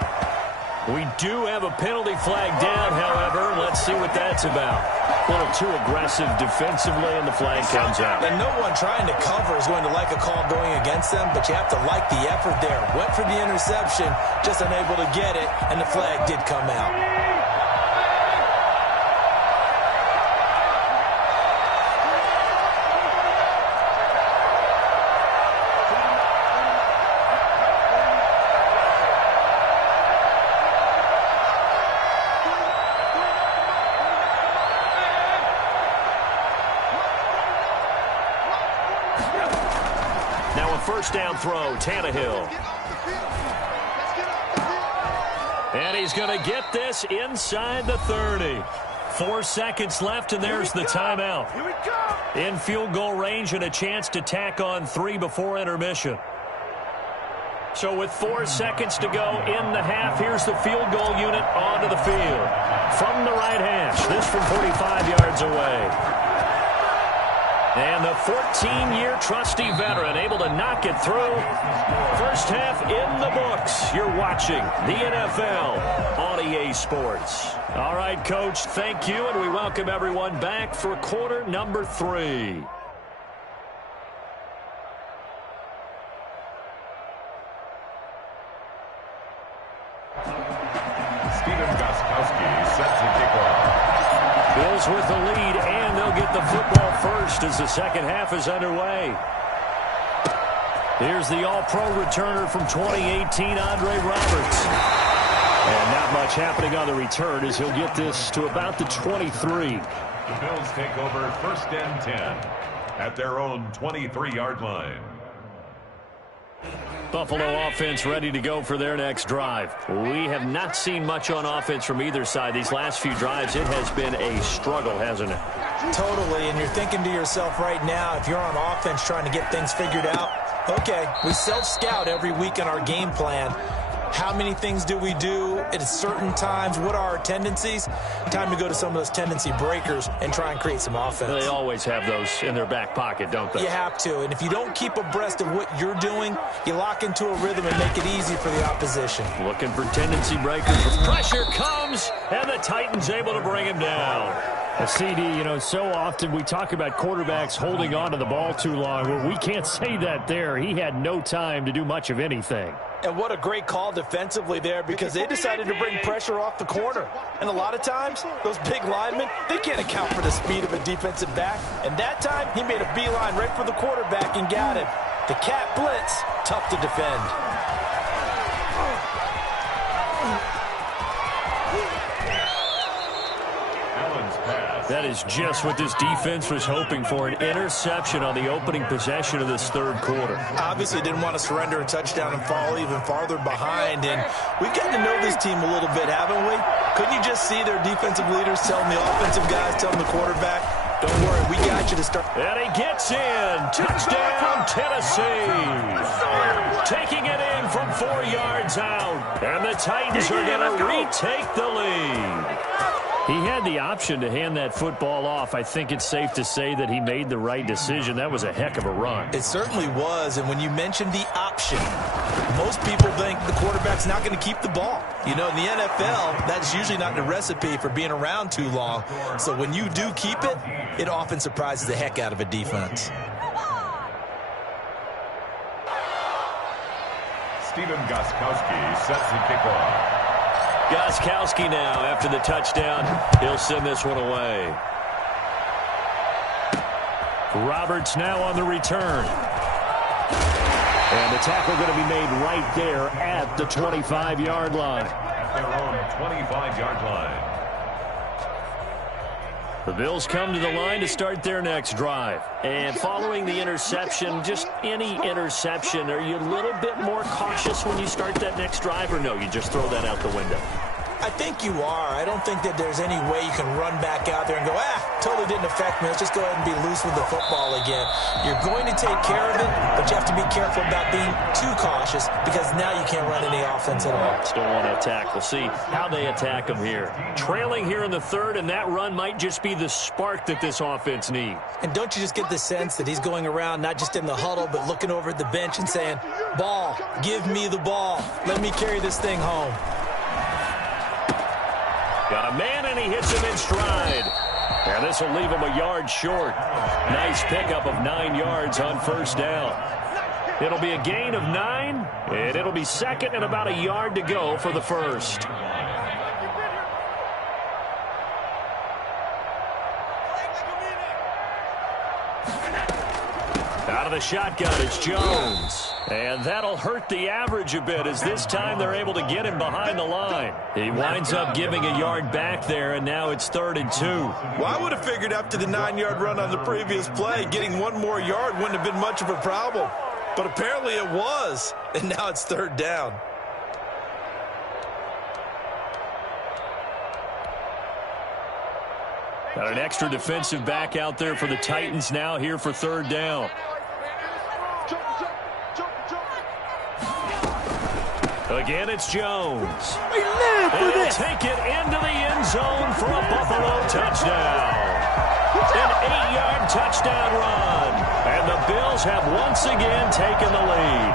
We do have a penalty flag down, however. Let's see what that's about. A little too aggressive defensively, and the flag comes out. And no one trying to cover is going to like a call going against them, but you have to like the effort there. Went for the interception, just unable to get it, and the flag did come out. First down throw, Tannehill. And he's going to get this inside the 30. 4 seconds left, and there's the timeout. In field goal range and a chance to tack on 3 before intermission. So with 4 seconds to go in the half, here's the field goal unit onto the field. From the right hash, this from 45 yards away. And the 14-year trusty veteran able to knock it through. First half in the books. You're watching the NFL on EA Sports. All right, Coach, thank you, and we welcome everyone back for quarter number 3. Bills with the lead, and they'll get the football first as the second half is underway. Here's the all-pro returner from 2018, Andre Roberts. And not much happening on the return as he'll get this to about the 23. The Bills take over first and 10 at their own 23-yard line. Buffalo offense ready to go for their next drive. We have not seen much on offense from either side. These last few drives, it has been a struggle, hasn't it? Totally, and you're thinking to yourself right now, if you're on offense trying to get things figured out, okay, we self-scout every week in our game plan. How many things do we do at certain times? What are our tendencies? Time to go to some of those tendency breakers and try and create some offense. They always have those in their back pocket, don't they? You have to, and if you don't keep abreast of what you're doing, you lock into a rhythm and make it easy for the opposition. Looking for tendency breakers. Pressure comes, and the Titans able to bring him down. A CD, you know, so often we talk about quarterbacks holding on to the ball too long. Well, we can't say that there. He had no time to do much of anything. And what a great call defensively there, because they decided to bring pressure off the corner. And a lot of times, those big linemen, they can't account for the speed of a defensive back. And that time, he made a beeline right for the quarterback and got him. The cat blitz, tough to defend. That is just what this defense was hoping for, an interception on the opening possession of this third quarter. Obviously didn't want to surrender a touchdown and fall even farther behind, and we've gotten to know this team a little bit, haven't we? Couldn't you just see their defensive leaders telling the offensive guys, telling the quarterback, don't worry, we got you to start. And he gets in. Touchdown, Tennessee. Taking it in from 4 yards out, and the Titans are going to retake the lead. He had the option to hand that football off. I think it's safe to say that he made the right decision. That was a heck of a run. It certainly was, and when you mentioned the option, most people think the quarterback's not going to keep the ball. You know, in the NFL, that's usually not the recipe for being around too long. So when you do keep it, it often surprises the heck out of a defense. Stephen Gostkowski set to kick off. Gostkowski now, after the touchdown, he'll send this one away. Roberts now on the return. And the tackle going to be made right there at the 25-yard line. At their own 25-yard line. The Bills come to the line to start their next drive. And following the interception, just any interception, are you a little bit more cautious when you start that next drive, or no, you just throw that out the window? I think you are. I don't think that there's any way you can run back out there and go, totally didn't affect me. Let's just go ahead and be loose with the football again. You're going to take care of it, but you have to be careful about being too cautious because now you can't run any offense at all. Still want to attack. We'll see how they attack them here. Trailing here in the third, and that run might just be the spark that this offense needs. And don't you just get the sense that he's going around not just in the huddle, but looking over at the bench and saying, ball, give me the ball. Let me carry this thing home. Got a man, and he hits him in stride. And this will leave him a yard short. Nice pickup of 9 yards on first down. It'll be a gain of 9, and it'll be second and about a yard to go for the first. Out of the shotgun, it's Jones. And that'll hurt the average a bit as this time they're able to get him behind the line. He winds up giving a yard back there, and now it's 3rd and 2. Well, I would have figured after the 9-yard run on the previous play, getting 1 more yard wouldn't have been much of a problem. But apparently it was, and now it's 3rd down. Got an extra defensive back out there for the Titans now here for 3rd down. Again, it's Jones. And he'll take it into the end zone for a Buffalo touchdown. An 8-yard touchdown run. And the Bills have once again taken the lead.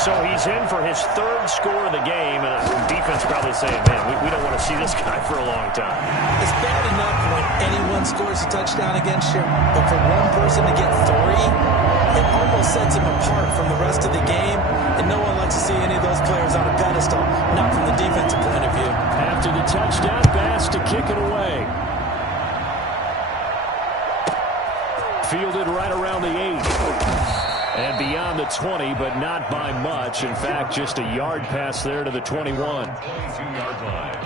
So he's in for his 3rd score of the game, and the defense probably saying, man, we don't want to see this guy for a long time. It's bad enough when anyone scores a touchdown against you, but for one person to get 3, it almost sets him apart from the rest of the game, and no one likes to see any of those players on a pedestal, not from the defensive point of view. After the touchdown, Bass to kick it away. Fielded right around the 8. And beyond the 20, but not by much. In fact, just a yard pass there to the 21. 22-yard line.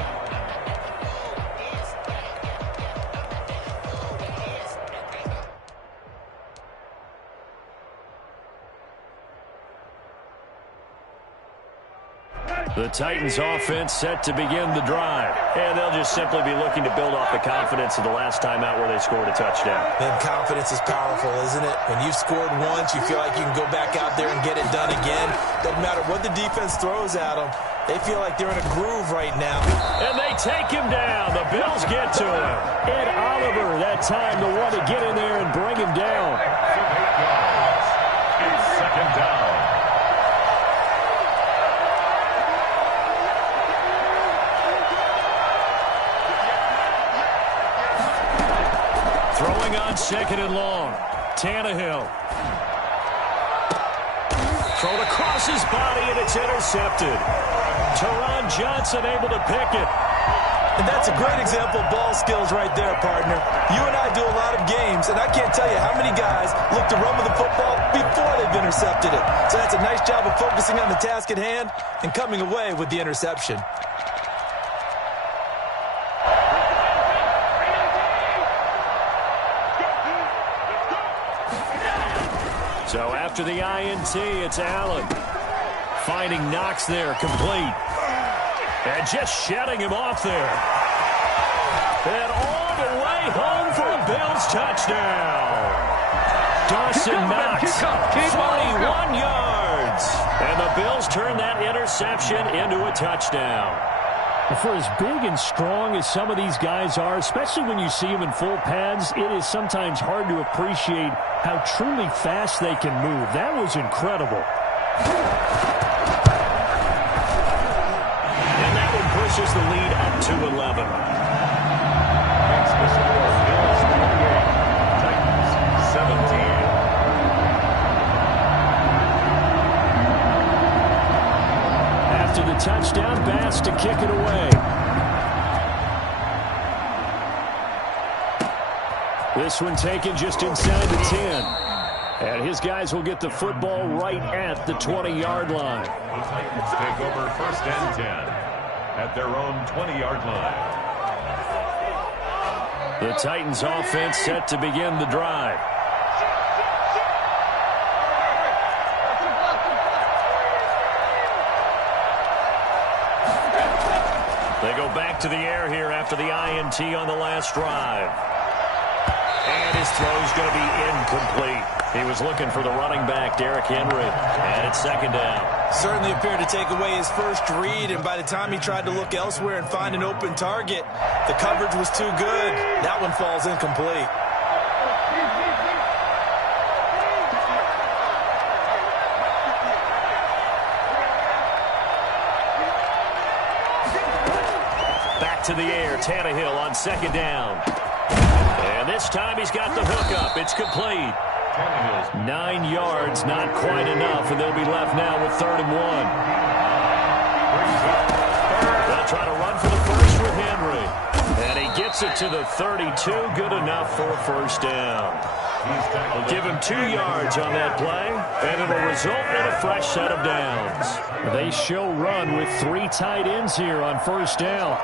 The Titans offense set to begin the drive. And they'll just simply be looking to build off the confidence of the last time out where they scored a touchdown. And confidence is powerful, isn't it? When you've scored once, you feel like you can go back out there and get it done again. Doesn't matter what the defense throws at them. They feel like they're in a groove right now. And they take him down. The Bills get to him. Ed Oliver, that time the one to get in there and bring him down. 8 yards. It's 2nd down. Throwing on 2nd and long. Tannehill. Thrown across his body, and it's intercepted. Teron Johnson able to pick it. And that's a great example of ball skills right there, partner. You and I do a lot of games, and I can't tell you how many guys look to run with the football before they've intercepted it. So that's a nice job of focusing on the task at hand and coming away with the interception. So after the INT, it's Allen. Finding Knox there, complete. And just shutting him off there. And all the way home for a Bills touchdown. Dawson Knox, 41 yards. And the Bills turn that interception into a touchdown. For as big and strong as some of these guys are, especially when you see them in full pads, it is sometimes hard to appreciate how truly fast they can move. That was incredible. And that one pushes the lead up to 11. Makes the score Bills 28, Titans 17. After the touchdown, Bass to kick it away. This one taken just inside the 10. And his guys will get the football right at the 20-yard line. The Titans take over 1st and 10 at their own 20-yard line. The Titans offense set to begin the drive. They go back to the air here after the INT on the last drive. And his throw's going to be incomplete. He was looking for the running back, Derrick Henry, and it's 2nd down. Certainly appeared to take away his first read, and by the time he tried to look elsewhere and find an open target, the coverage was too good. That one falls incomplete. Back to the air, Tannehill on 2nd down. And this time he's got the hook up. It's complete. 9 yards, not quite enough, and they'll be left now with 3rd and 1. They'll try to run for the first with Henry. And he gets it to the 32, good enough for a 1st down. They'll give him 2 yards on that play, and it'll result in a fresh set of downs. They show run with 3 tight ends here on 1st down.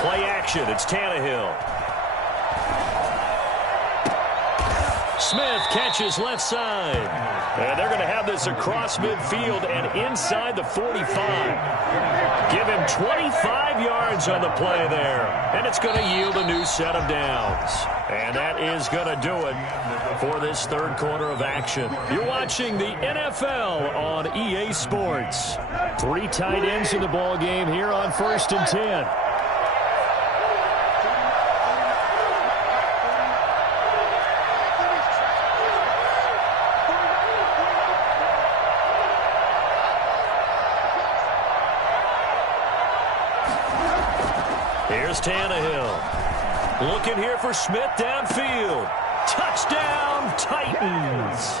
Play action, it's Tannehill. Smith catches left side. And they're going to have this across midfield and inside the 45. Give him 25 yards on the play there. And it's going to yield a new set of downs. And that is going to do it for this 3rd quarter of action. You're watching the NFL on EA Sports. 3 tight ends in the ball game here on 1st and 10. Here's Tannehill. Looking here for Smith downfield. Touchdown, Titans.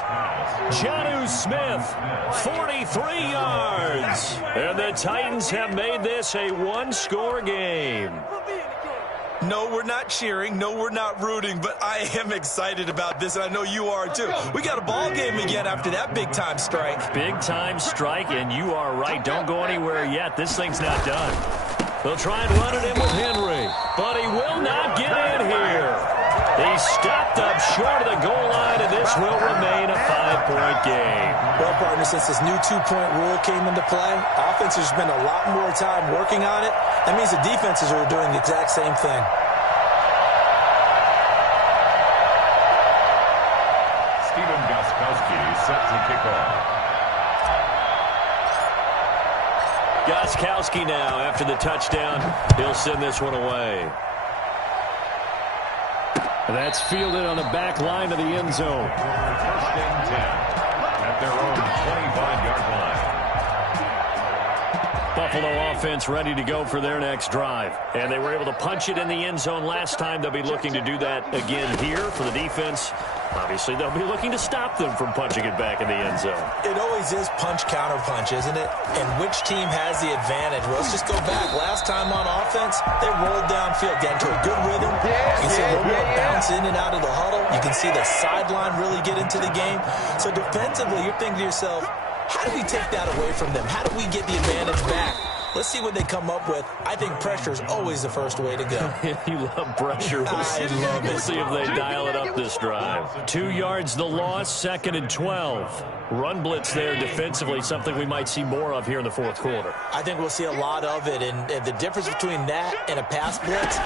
Jonnu Smith, 43 yards. And the Titans have made this a 1-score game. No, we're not cheering. No, we're not rooting. But I am excited about this, and I know you are too. We got a ball game again after that big-time strike. Big-time strike, and you are right. Don't go anywhere yet. This thing's not done. They'll try and run it in with Henry, but he will not get in here. He stopped up short of the goal line, and this will remain a 5-point game. Well, partner, since this new 2-point rule came into play, offenses spend a lot more time working on it. That means the defenses are doing the exact same thing. Stephen Gostkowski set to kick off. Gostkowski now, after the touchdown, he'll send this one away. And that's fielded on the back line of the end zone. 1st and 10 at their own 25-yard line. Buffalo offense ready to go for their next drive. And they were able to punch it in the end zone last time. They'll be looking to do that again here for the defense. Obviously, they'll be looking to stop them from punching it back in the end zone. It always is punch-counter-punch, isn't it? And which team has the advantage? Well, let's just go back. Last time on offense, they rolled downfield, got into a good rhythm. You can see a little more bounce in and out of the huddle. You can see the sideline really get into the game. So defensively, you're thinking to yourself, how do we take that away from them? How do we get the advantage back? Let's see what they come up with. I think pressure is always the first way to go. You love pressure. I love it. We'll see if they dial it up this drive. 2 yards the loss, 2nd and 12. Run blitz there defensively, something we might see more of here in the 4th quarter. I think we'll see a lot of it, and the difference between that and a pass blitz,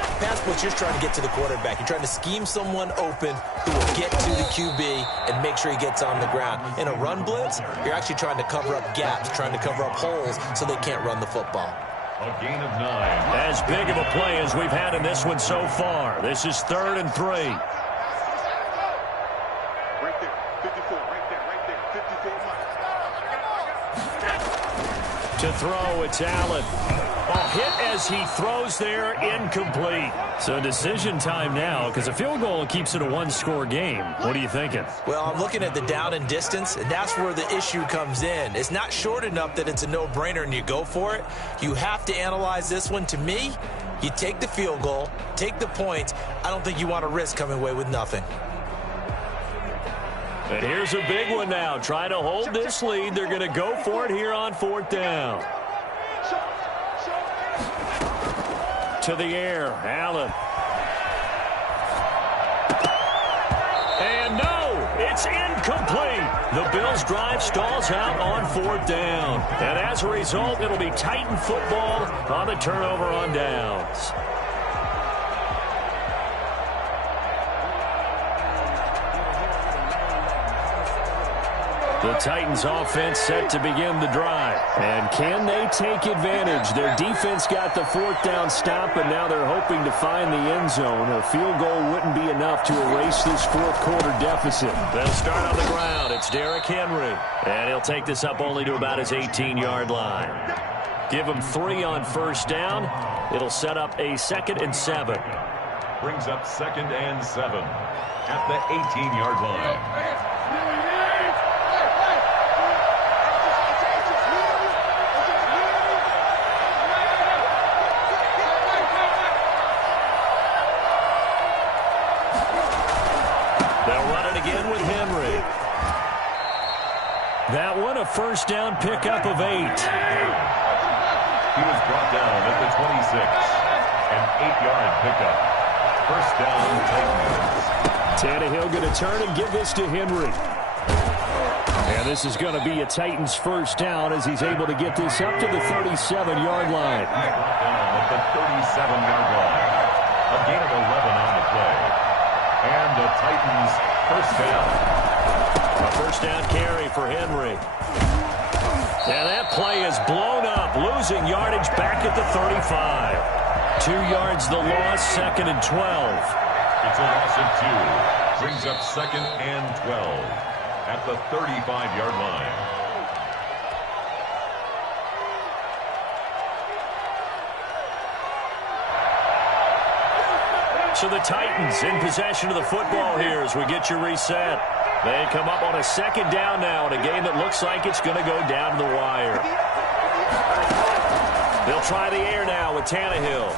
you're just trying to get to the quarterback. You're trying to scheme someone open who will get to the QB and make sure he gets on the ground. In a run blitz, you're actually trying to cover up gaps, trying to cover up holes so they can't run the football. A gain of 9. As big of a play as we've had in this one so far. This is 3rd and 3. Right there, 54, right there, 54. To throw, it's Allen. Hit as he throws there, incomplete. So decision time now, because a field goal keeps it a one-score game. What are you thinking? Well, I'm looking at the down and distance, and that's where the issue comes in. It's not short enough that it's a no-brainer and you go for it. You have to analyze this one. To me, you take the field goal, take the points. I don't think you want to risk coming away with nothing. And here's a big one now. Trying to hold this lead. They're going to go for it here on 4th down. To the air, Allen. And no, it's incomplete. The Bills' drive stalls out on 4th down. And as a result, it'll be Titan football on the turnover on downs. The Titans offense set to begin the drive. And can they take advantage? Their defense got the 4th down stop, and now they're hoping to find the end zone. A field goal wouldn't be enough to erase this 4th quarter deficit. They'll start on the ground. It's Derrick Henry. And he'll take this up only to about his 18-yard line. Give him 3 on 1st down. It'll set up a 2nd and 7. Brings up 2nd and 7 at the 18-yard line. That one, a 1st down pickup of 8. He was brought down at the 26. An 8-yard pickup. 1st down, Titans. Tannehill going to turn and give this to Henry. And this is going to be a Titans 1st down as he's able to get this up to the 37-yard line. Brought down at the 37-yard line. A gain of 11 on the play. And the Titans 1st down. A 1st down carry for Henry. And that play is blown up, losing yardage back at the 35. 2 yards the loss, 2nd and 12. It's a loss of 2. Brings up 2nd and 12 at the 35-yard line. So the Titans in possession of the football here as we get you reset. They come up on a 2nd down now in a game that looks like it's going to go down to the wire. They'll try the air now with Tannehill.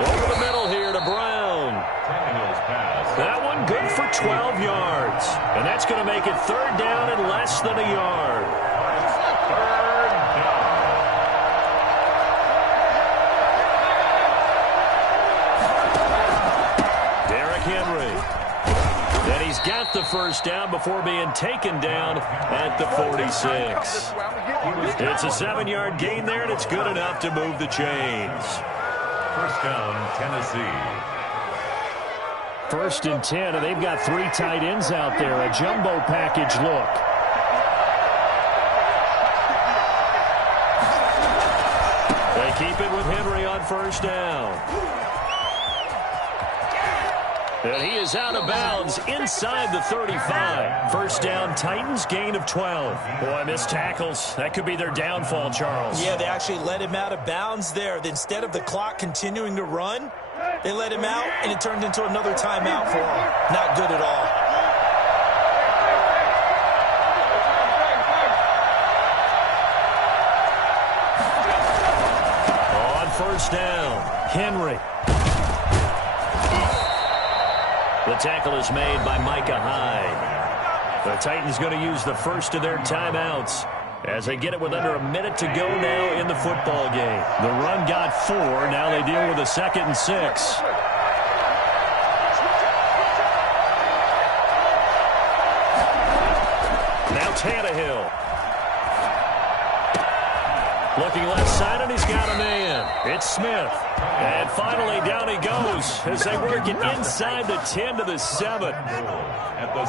Over the middle here to Brown. Tannehill's pass. That one good for 12 yards. And that's going to make it 3rd down and less than a yard. 3rd down. Derrick Henry. And he's got the 1st down before being taken down at the 46. It's a 7-yard gain there, and it's good enough to move the chains. 1st down, Tennessee. 1st and 10, and they've got 3 tight ends out there. A jumbo package look. They keep it with Henry on 1st down. And he is out of bounds inside the 35. 1st down, Titans, gain of 12. Boy, missed tackles. That could be their downfall, Charles. Yeah, they actually let him out of bounds there. Instead of the clock continuing to run, they let him out, and it turned into another timeout for him. Not good at all. On 1st down, Henry. The tackle is made by Micah Hyde. The Titans going to use the 1st of their timeouts as they get it with under a minute to go now in the football game. The run got 4. Now they deal with a 2nd and 6. Now Tannehill. Looking left side, and he's got a man. It's Smith. And finally, down he goes as they work it inside the 10 to the 7.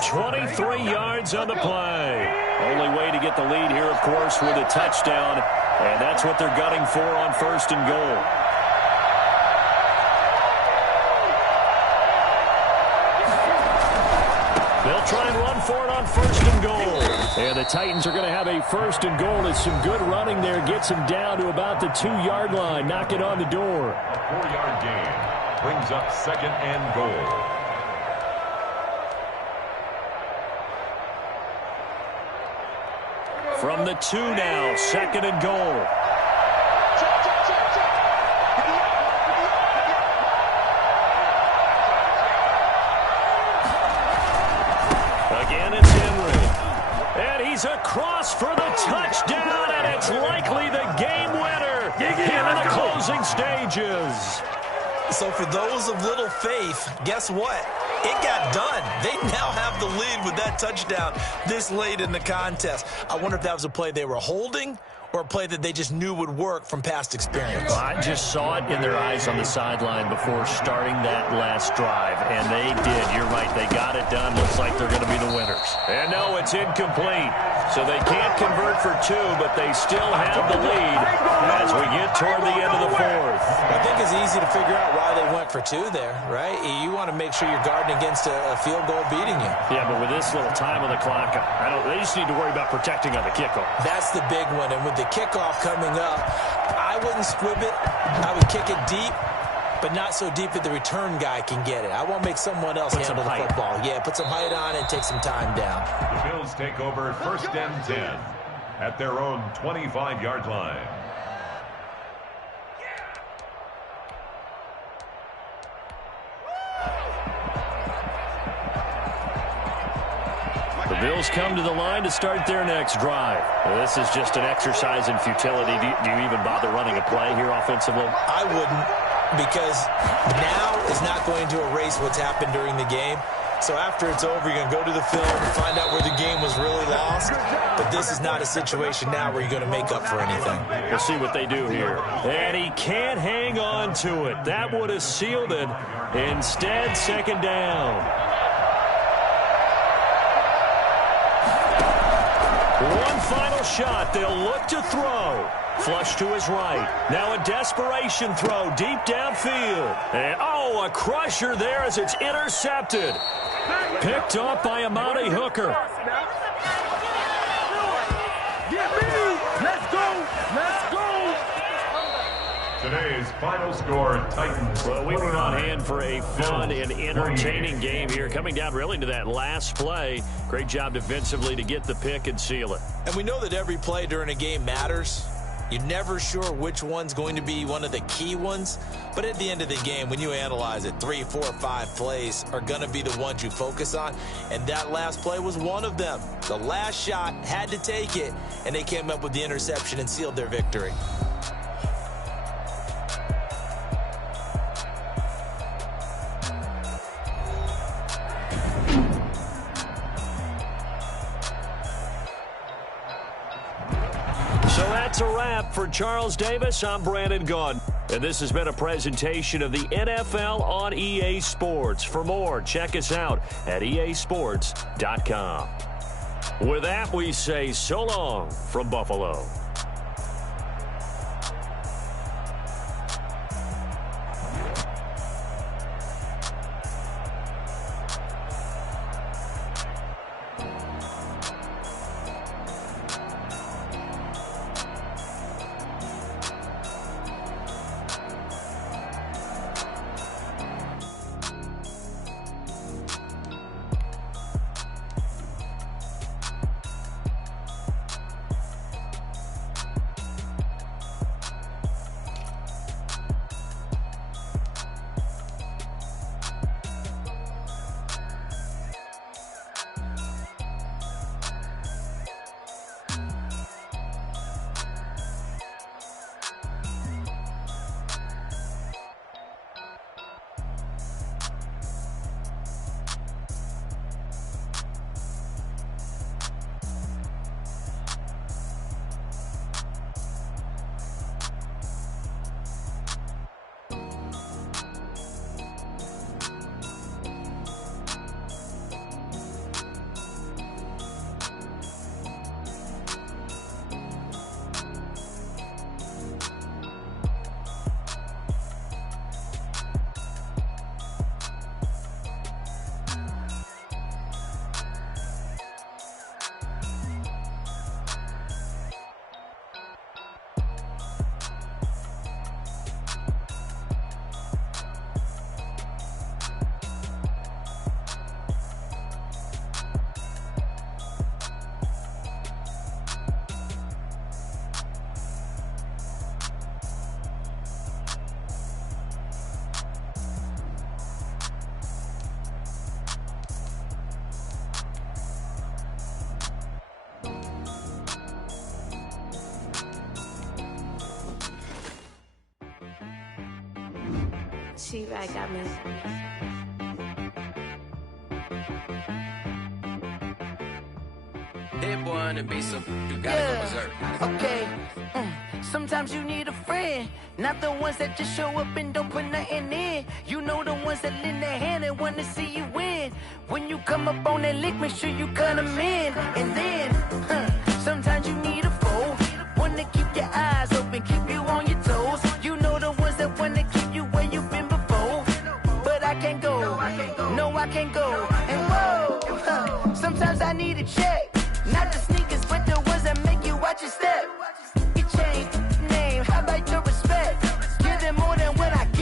23 yards on the play. Only way to get the lead here, of course, with a touchdown. And that's what they're gunning for on 1st and goal. They'll try and run for it on 1st and goal. And the Titans are going to have a first and goal. It's some good running there. Gets him down to about the 2-yard line. Knock it on the door. A 4-yard gain brings up second and goal. From the 2 now, second and goal. Again, it's Henry. And he's across for the touchdown, and it's likely the game winner here in the closing stages. So for those of little faith, guess what? It got done. They now have the lead with that touchdown this late in the contest. I wonder if that was a play they were holding or a play that they just knew would work from past experience. Well, I just saw it in their eyes on the sideline before starting that last drive, and they did. You're right. They got it done. Looks like they're going to be the winners. And no, it's incomplete. So they can't convert for 2, but they still have the lead as we get toward the end of the fourth. I think it's easy to figure out why they went for 2 there, right? You want to make sure you're guarding against a field goal beating you. Yeah, but with this little time on the clock, they just need to worry about protecting on the kickoff. That's the big one. And with the kickoff coming up, I wouldn't squib it. I would kick it deep, but not so deep that the return guy can get it. I won't make someone else handle the football. Yeah, put some height on and take some time down. The Bills take over first and 10 at their own 25-yard line. The Bills come to the line to start their next drive. Well, this is just an exercise in futility. Do you even bother running a play here offensively? I wouldn't, because now is not going to erase what's happened during the game. So after it's over, you're going to go to the film and find out where the game was really lost. But this is not a situation now where you're going to make up for anything. We'll see what they do here. And he can't hang on to it. That would have sealed it. Instead, second down. One final shot. They'll look to throw. Flush to his right. Now a desperation throw deep downfield. And, a crusher there as it's intercepted. Picked up by Amani Hooker. Get me! Let's go! Let's go! Today's final score, Titans. Well, we were on hand for a fun and entertaining game here. Coming down really to that last play. Great job defensively to get the pick and seal it. And we know that every play during a game matters. You're never sure which one's going to be one of the key ones. But at the end of the game, when you analyze it, 3, 4, 5 plays are going to be the ones you focus on. And that last play was one of them. The last shot had to take it, and they came up with the interception and sealed their victory. That's a wrap for Charles Davis. I'm Brandon Gunn. And this has been a presentation of the NFL on EA Sports. For more, check us out at easports.com. With that, we say so long from Buffalo. She got me. Hit boy on the beat, so you gotta go berserk. Okay. Sometimes you need a friend, not the ones that just show up and don't put nothing in. You know the ones that lend their hand and want to see you win. When you come up on that lick, make sure you cut them in. And then, sometimes you need a foe, one to keep your eyes open, keep you on your toes. You know the ones that want to keep you where you've been before. But I can't go, no I can't go. And whoa, sometimes I need a check.